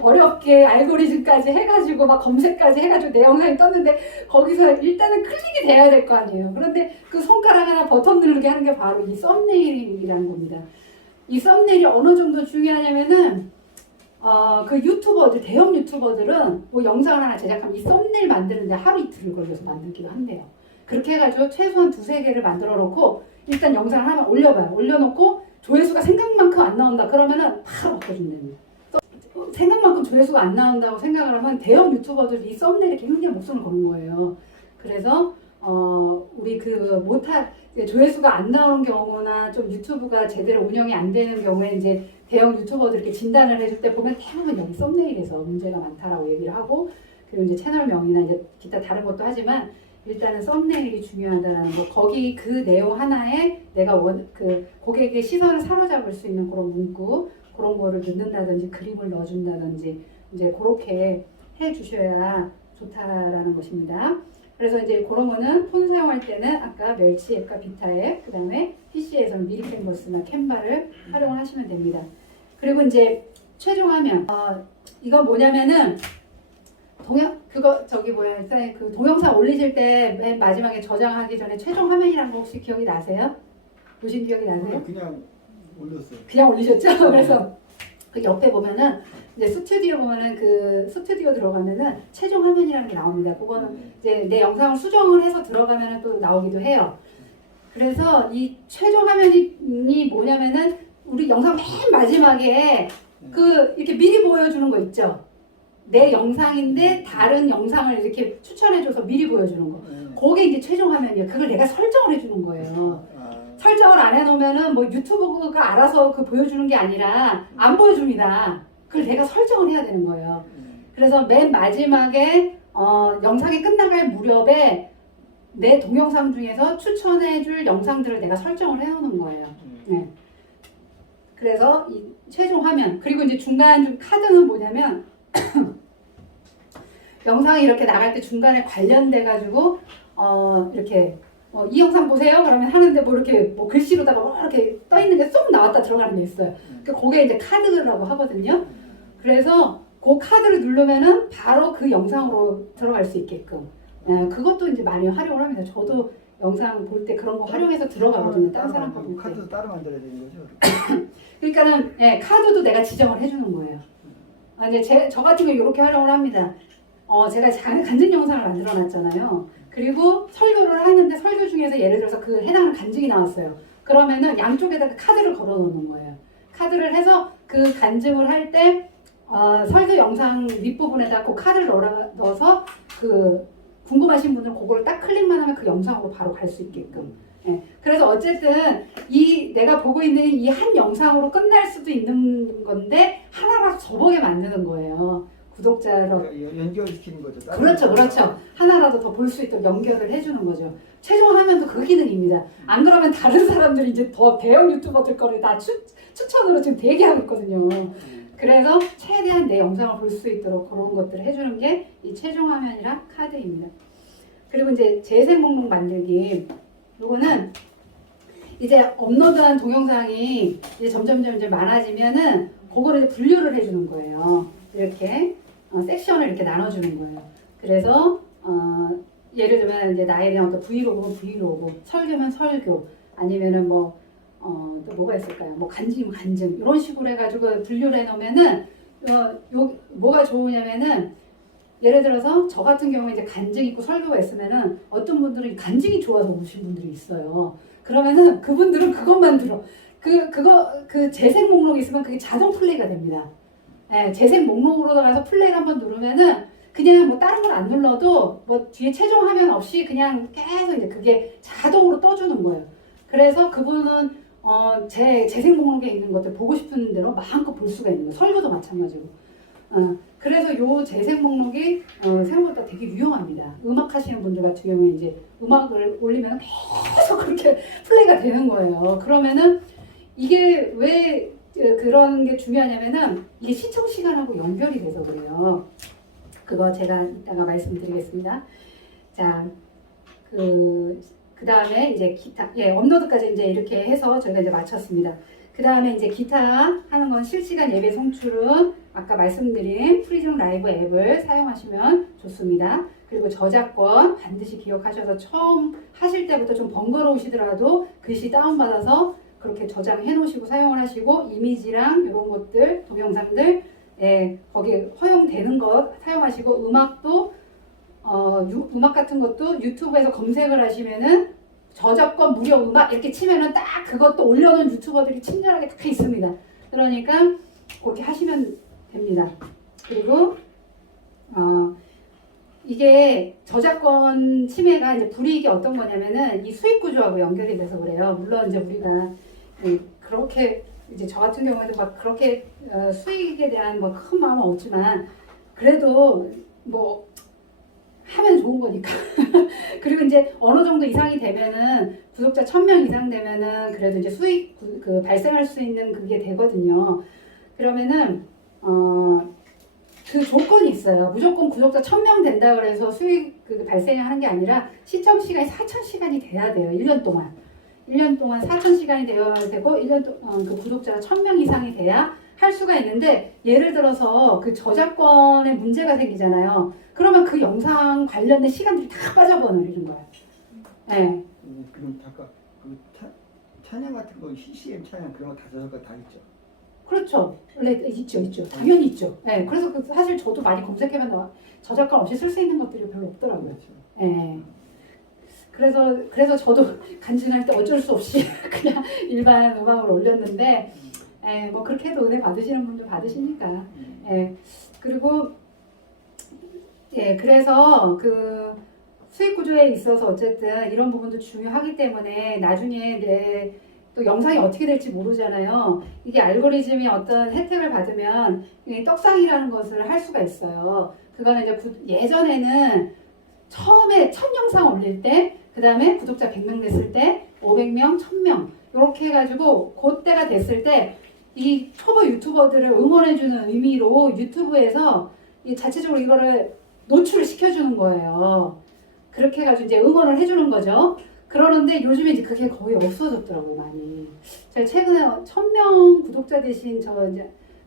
어렵게 알고리즘까지 해가지고 막 검색까지 해가지고 내 영상이 떴는데 거기서 일단은 클릭이 돼야 될 거 아니에요. 그런데 그 손가락 하나 버튼 누르게 하는 게 바로 이 썸네일이라는 겁니다. 이 썸네일이 어느 정도 중요하냐면은 그 유튜버들, 대형 유튜버들은 뭐 영상을 하나 제작하면 이 썸네일 만드는데 하루 이틀을 걸려서 만들기도 한대요. 그렇게 해가지고 최소한 2-3개를 만들어 놓고 일단 영상을 하나 올려봐요. 올려놓고 조회수가 생각만큼 안 나온다 그러면은 바로 바꿔준답니다. 생각만큼 조회수가 안 나온다고 생각을 하면 대형 유튜버들이 이 썸네일에 굉장히 목숨을 거는 거예요. 그래서 우리 조회수가 안 나오는 경우나 좀 유튜브가 제대로 운영이 안 되는 경우에 이제 대형 유튜버들 이렇게 진단을 해줄 때 보면 대부분 여기 썸네일에서 문제가 많다라고 얘기를 하고, 그리고 이제 채널명이나 이제 기타 다른 것도 하지만 일단은 썸네일이 중요하다라는 거. 거기 그 내용 하나에 내가 그 고객의 시선을 사로잡을 수 있는 그런 문구, 그런 거를 넣는다든지 그림을 넣어준다든지 이제 그렇게 해주셔야 좋다라는 것입니다. 그래서 이제 그런 거는 폰 사용할 때는 아까 멸치 앱과 비타 앱, 그 다음에 PC에서는 미리 캔버스나 캔바를 활용을 하시면 됩니다. 그리고 이제 최종 화면. 이건 뭐냐면은 그 동영상 올리실 때 맨 마지막에 저장하기 전에 최종 화면이라는 거 혹시 기억이 나세요? 보신 기억이 나세요? 그냥 올렸어요. 그냥 올리셨죠? 그래서 그 옆에 보면은 이제 스튜디오 보면은 그 스튜디오 들어가면은 최종 화면이라는 게 나옵니다. 그거는 이제 내 영상을 수정을 해서 들어가면은 또 나오기도 해요. 그래서 이 최종 화면이 뭐냐면은 우리 영상 맨 마지막에 이렇게 미리 보여주는 거 있죠? 내 영상인데 다른 영상을 이렇게 추천해줘서 미리 보여주는 거. 그게 이제 최종 화면이에요. 그걸 내가 설정을 해주는 거예요. 설정을 안 해놓으면은 뭐 유튜브가 알아서 보여주는 게 아니라 안 보여줍니다. 그걸 내가 설정을 해야 되는 거예요. 그래서 맨 마지막에 영상이 끝나갈 무렵에 내 동영상 중에서 추천해줄 영상들을 내가 설정을 해놓는 거예요. 네. 그래서 이 최종 화면, 그리고 이제 중간 카드는 뭐냐면 영상이 이렇게 나갈 때 중간에 관련돼 가지고 이렇게 이 영상 보세요 그러면 하는데 뭐 이렇게 뭐 글씨로다가 뭐 이렇게 떠 있는 게 쏙 나왔다 들어가는 게 있어요. 그게 이제 카드라고 하거든요. 그래서 그 카드를 누르면은 바로 그 영상으로 들어갈 수 있게끔. 그것도 이제 많이 활용을 합니다. 저도 영상 볼 때 그런 거 활용해서 들어가거든요. 다른 사람 거 볼 때. 카드도 따로 만들어야 되는 거죠? 그러니까는 카드도 내가 지정을 해주는 거예요. 이제 저 같은 경우 이렇게 활용을 합니다. 제가 간증 영상을 만들어 놨잖아요. 그리고 설교를 하는데 설교 중에서 예를 들어서 그 해당하는 간증이 나왔어요. 그러면은 양쪽에다가 카드를 걸어 놓는 거예요. 카드를 해서 그 간증을 할 때 설교 영상 윗부분에다 그 카드를 넣어서 그 궁금하신 분들은 그걸 딱 클릭만 하면 그 영상으로 바로 갈 수 있게끔. 그래서 어쨌든 내가 보고 있는 이 한 영상으로 끝날 수도 있는 건데 하나라도 더 보게 만드는 거예요. 구독자로 연결시키는 거죠. 그렇죠. 하나라도 더 볼 수 있도록 연결을 해주는 거죠. 최종 화면도 그 기능입니다. 안 그러면 다른 사람들이 이제 더 대형 유튜버들 거를 다 추천으로 지금 대기하고 있거든요. 그래서 최대한 내 영상을 볼 수 있도록 그런 것들을 해주는 게 이 최종 화면이랑 카드입니다. 그리고 이제 재생 목록 만들기. 요거는 이제 업로드한 동영상이 이제 점점 이제 많아지면은 그거를 분류를 해주는 거예요. 이렇게 섹션을 이렇게 나눠주는 거예요. 그래서 예를 들면 이제 나에 대한 어떤 브이로그면 브이로그, 설교면 설교, 아니면은 또 뭐가 있을까요? 뭐 간증이면 간증 이런 식으로 해가지고 분류를 해놓으면은 뭐가 좋으냐면은 예를 들어서 저 같은 경우에 이제 간증 있고 설교가 있으면은 어떤 분들은 간증이 좋아서 오신 분들이 있어요. 그러면은 그분들은 그것만 들어. 그 재생 목록이 있으면 그게 자동 플레이가 됩니다. 재생 목록으로 가서 플레이를 한번 누르면은 그냥 뭐 다른 걸 안 눌러도 뭐 뒤에 최종 화면 없이 그냥 계속 이제 그게 자동으로 떠주는 거예요. 그래서 그분은 제 재생 목록에 있는 것들 보고 싶은 대로 마음껏 볼 수가 있는 거예요. 설교도 마찬가지고. 그래서 요 재생 목록이 생각보다 되게 유용합니다. 음악 하시는 분들 같은 경우에 이제 음악을 올리면 계속 그렇게 플레이가 되는 거예요. 그러면은 이게 왜 그런 게 중요하냐면은 이게 시청 시간하고 연결이 돼서 그래요. 그거 제가 이따가 말씀드리겠습니다. 자, 그 다음에 이제 기타, 업로드까지 이제 이렇게 해서 저희가 이제 마쳤습니다. 그 다음에 이제 기타 하는 건 실시간 예배 송출은 아까 말씀드린 프리즘 라이브 앱을 사용하시면 좋습니다. 그리고 저작권 반드시 기억하셔서 처음 하실 때부터 좀 번거로우시더라도 글씨 다운받아서 그렇게 저장해 놓으시고 사용을 하시고 이미지랑 이런 것들, 동영상들 거기에 허용되는 것 사용하시고 음악도 음악 같은 것도 유튜브에서 검색을 하시면은 저작권 무료 음악 이렇게 치면은 딱 그것도 올려놓은 유튜버들이 친절하게 다 있습니다. 그러니까 그렇게 하시면 됩니다. 그리고 이게 저작권 침해가 이제 불이익이 어떤 거냐면은 이 수익 구조하고 연결이 돼서 그래요. 물론 이제 우리가 그렇게 이제 저 같은 경우에도 막 그렇게 수익에 대한 뭐 큰 마음은 없지만 그래도 뭐 하면 좋은 거니까. 그리고 이제 어느 정도 이상이 되면은 구독자 1000명 이상 되면은 그래도 이제 수익 발생할 수 있는 그게 되거든요. 그러면은 그 조건이 있어요. 무조건 구독자 1000명 된다 그래서 수익 발생하는 게 아니라 시청 시간이 4000시간이 돼야 돼요. 1년 동안. 1년 동안 4000시간이 되어야 되고 1년 동안 그 구독자가 1000명 이상이 돼야 할 수가 있는데 예를 들어서 그 저작권에 문제가 생기잖아요. 그러면 그 영상 관련된 시간들이 다 빠져버리는 거예요. 네. 그럼 잠깐 찬양 같은 거 CCM 찬양 그런 거 다 있죠. 그렇죠. 원래 있죠. 당연히 있죠. 네. 그래서 사실 저도 많이 검색해봤는데 저작권 없이 쓸 수 있는 것들이 별로 없더라고요. 그렇죠. 네. 그래서 저도 간증할 때 어쩔 수 없이 그냥 일반 음악을 올렸는데, 뭐 그렇게 해도 은혜 받으시는 분들 받으시니까. 그리고 그래서 그 수익 구조에 있어서 어쨌든 이런 부분도 중요하기 때문에 나중에 또 영상이 어떻게 될지 모르잖아요. 이게 알고리즘이 어떤 혜택을 받으면 떡상이라는 것을 할 수가 있어요. 그거는 이제 예전에는 처음에 첫 영상 올릴 때, 그 다음에 구독자 100명 됐을 때, 500명, 1000명 이렇게 해가지고 그때가 됐을 때 이 초보 유튜버들을 응원해주는 의미로 유튜브에서 자체적으로 이거를 노출을 시켜주는 거예요. 그렇게 해가지고 이제 응원을 해주는 거죠. 그러는데 요즘에 이제 그게 거의 없어졌더라고요, 많이. 제가 최근에 1000명 구독자 되신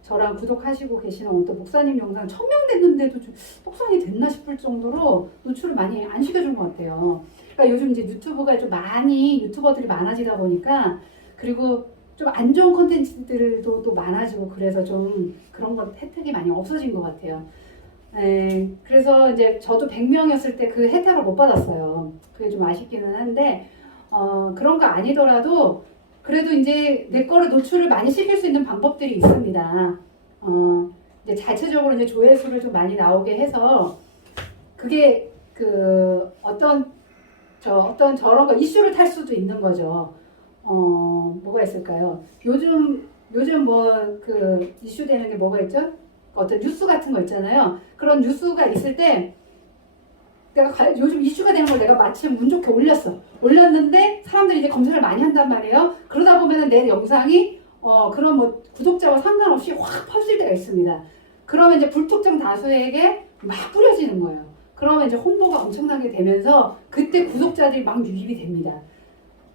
저랑 구독하시고 계시는 어떤 목사님 영상 1000명 됐는데도 좀 떡상이 됐나 싶을 정도로 노출을 많이 안 시켜준 것 같아요. 그러니까 요즘 이제 유튜브가 좀 많이 유튜버들이 많아지다 보니까 그리고 좀 안 좋은 콘텐츠들도 또 많아지고 그래서 좀 그런 것 혜택이 많이 없어진 것 같아요. 그래서 이제 저도 100명이었을 때 그 혜택을 못 받았어요. 그게 좀 아쉽기는 한데 그런 거 아니더라도 그래도 이제 내 거를 노출을 많이 시킬 수 있는 방법들이 있습니다. 이제 자체적으로 이제 조회수를 좀 많이 나오게 해서 그게 어떤 저런 거 이슈를 탈 수도 있는 거죠. 뭐가 있을까요? 요즘 뭐 이슈 되는 게 뭐가 있죠? 어떤 뉴스 같은 거 있잖아요. 그런 뉴스가 있을 때 내가 요즘 이슈가 되는 걸 내가 마침 운 좋게 올렸는데 사람들이 이제 검색을 많이 한단 말이에요. 그러다 보면은 내 영상이 그런 뭐 구독자와 상관없이 확 퍼질 때가 있습니다. 그러면 이제 불특정 다수에게 막 뿌려지는 거예요. 그러면 이제 홍보가 엄청나게 되면서 그때 구독자들이 막 유입이 됩니다.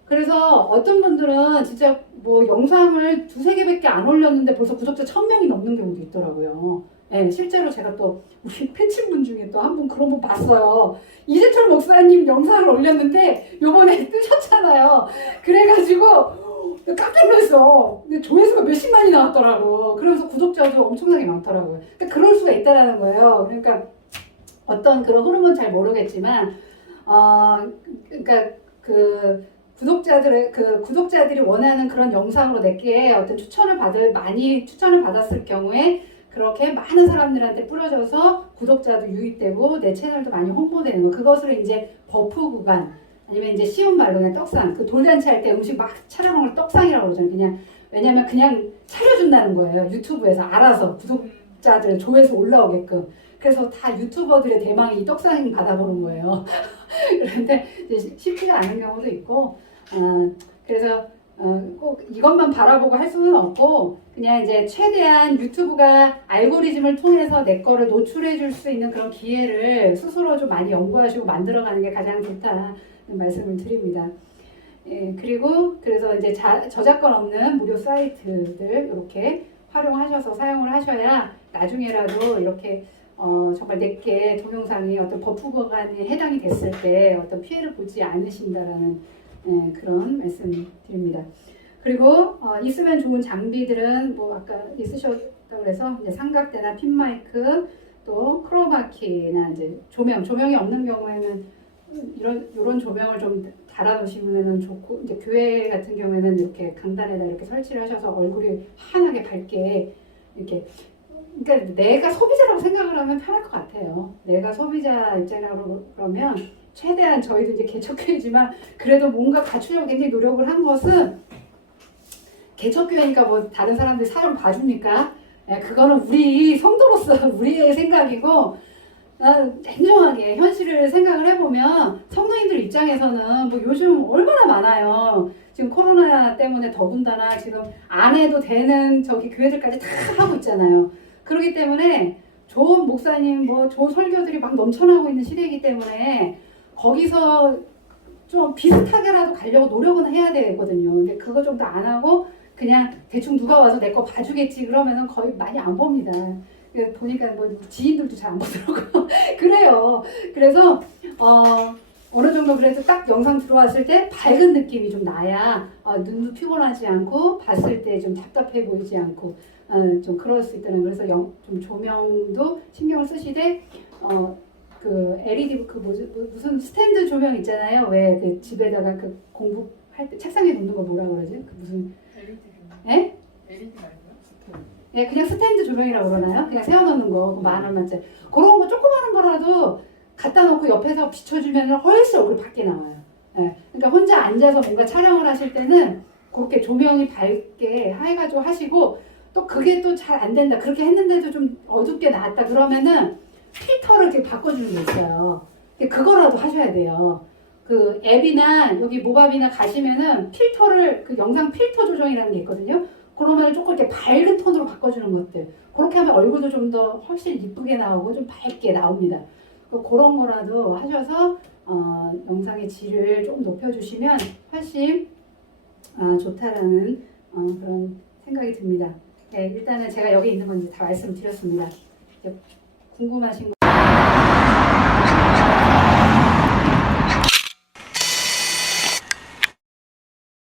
그래서 어떤 분들은 진짜 뭐 영상을 2-3개밖에 안 올렸는데 벌써 구독자 1000명이 넘는 경우도 있더라고요. 실제로 제가 또 우리 팬친분 중에 또 한 분 그런 분 봤어요. 이재철 목사님 영상을 올렸는데 요번에 뜨셨잖아요. 그래가지고 깜짝 놀랐어. 근데 조회수가 몇십만이 나왔더라고. 그래서 구독자도 엄청나게 많더라고요. 그러니까 그럴 수가 있다라는 거예요. 그러니까 어떤 그런 흐름은 잘 모르겠지만, 그러니까 구독자들이 원하는 그런 영상으로 내게 어떤 많이 추천을 받았을 경우에 그렇게 많은 사람들한테 뿌려져서 구독자도 유입되고 내 채널도 많이 홍보되는 거. 그것을 이제 버프 구간, 아니면 이제 쉬운 말로 그냥 떡상. 그 돌잔치 할 때 음식 막 차려놓은 걸 떡상이라고 그러잖아요. 그냥 왜냐면 그냥 차려준다는 거예요. 유튜브에서 알아서 구독자들 조회수 올라오게끔. 그래서 다 유튜버들의 대망이 이 떡상 받아보는 거예요. 그런데 이제 쉽지가 않은 경우도 있고, 그래서 꼭 이것만 바라보고 할 수는 없고, 그냥 이제 최대한 유튜브가 알고리즘을 통해서 내 거를 노출해 줄 수 있는 그런 기회를 스스로 좀 많이 연구하시고 만들어가는 게 가장 좋다는 말씀을 드립니다. 예, 그리고 그래서 이제 저작권 없는 무료 사이트들 이렇게 활용하셔서 사용을 하셔야 나중에라도 이렇게 정말 내게 동영상이 어떤 버프 보관에 해당이 됐을 때 어떤 피해를 보지 않으신다라는 그런 말씀 드립니다. 그리고 있으면 좋은 장비들은 뭐 아까 있으셨다고 해서 이제 삼각대나 핀 마이크 또 크로마키나 이제 조명이 없는 경우에는 이런 조명을 좀 달아놓으시면 좋고 이제 교회 같은 경우에는 이렇게 강단에다 이렇게 설치를 하셔서 얼굴이 환하게 밝게 이렇게 그러니까 내가 소비자라고 생각을 하면 편할 것 같아요. 내가 소비자 입장이라고 그러면 최대한 저희도 이제 개척교회지만 그래도 뭔가 갖추려고 굉장히 노력을 한 것은 개척교회니까 뭐 다른 사람들이 사람 봐줍니까? 그거는 우리 성도로서 우리의 생각이고 냉정하게 현실을 생각을 해보면 성도님들 입장에서는 뭐 요즘 얼마나 많아요. 지금 코로나 때문에 더군다나 지금 안 해도 되는 저기 교회들까지 다 하고 있잖아요. 그렇기 때문에 좋은 목사님 뭐 좋은 설교들이 막 넘쳐나고 있는 시대이기 때문에 거기서 좀 비슷하게라도 가려고 노력은 해야 되거든요. 근데 그거 좀 더 안 하고 그냥 대충 누가 와서 내 거 봐주겠지 그러면은 거의 많이 안 봅니다. 보니까 뭐 지인들도 잘 안 보더라고. 그래요. 그래서 어느 정도 그래도 딱 영상 들어왔을 때 밝은 느낌이 좀 나야 눈도 피곤하지 않고 봤을 때 좀 답답해 보이지 않고 좀 그럴 수 있다는. 그래서 좀 조명도 신경을 쓰시되 그 LED 무슨 스탠드 조명 있잖아요. 왜 그 집에다가 그 공부할 때 책상에 놓는 거 뭐라 그러지? 그 무슨 LED 예? LED 말고요? 예, 그냥 스탠드 조명이라고 그러나요? 그냥 세워놓는 거, 10,000원짜리. 그런 거 조그마한 거라도 갖다 놓고 옆에서 비춰주면 훨씬 얼굴 밖에 나와요. 예, 그러니까 혼자 앉아서 뭔가 촬영을 하실 때는 그렇게 조명이 밝게 해가지고 하시고 또 그게 또 잘 안 된다. 그렇게 했는데도 좀 어둡게 나왔다. 그러면은 필터를 이렇게 바꿔주는 게 있어요. 그거라도 하셔야 돼요. 그 앱이나 여기 모바비나 가시면은 필터를 그 영상 필터 조정이라는 게 있거든요. 그러면 조금 이렇게 밝은 톤으로 바꿔주는 것들. 그렇게 하면 얼굴도 좀 더 훨씬 이쁘게 나오고 좀 밝게 나옵니다. 그런 거라도 하셔서 영상의 질을 조금 높여주시면 훨씬 좋다라는 그런 생각이 듭니다. 네, 일단은 제가 여기 있는 건 이제 다 말씀드렸습니다. 궁금하신 거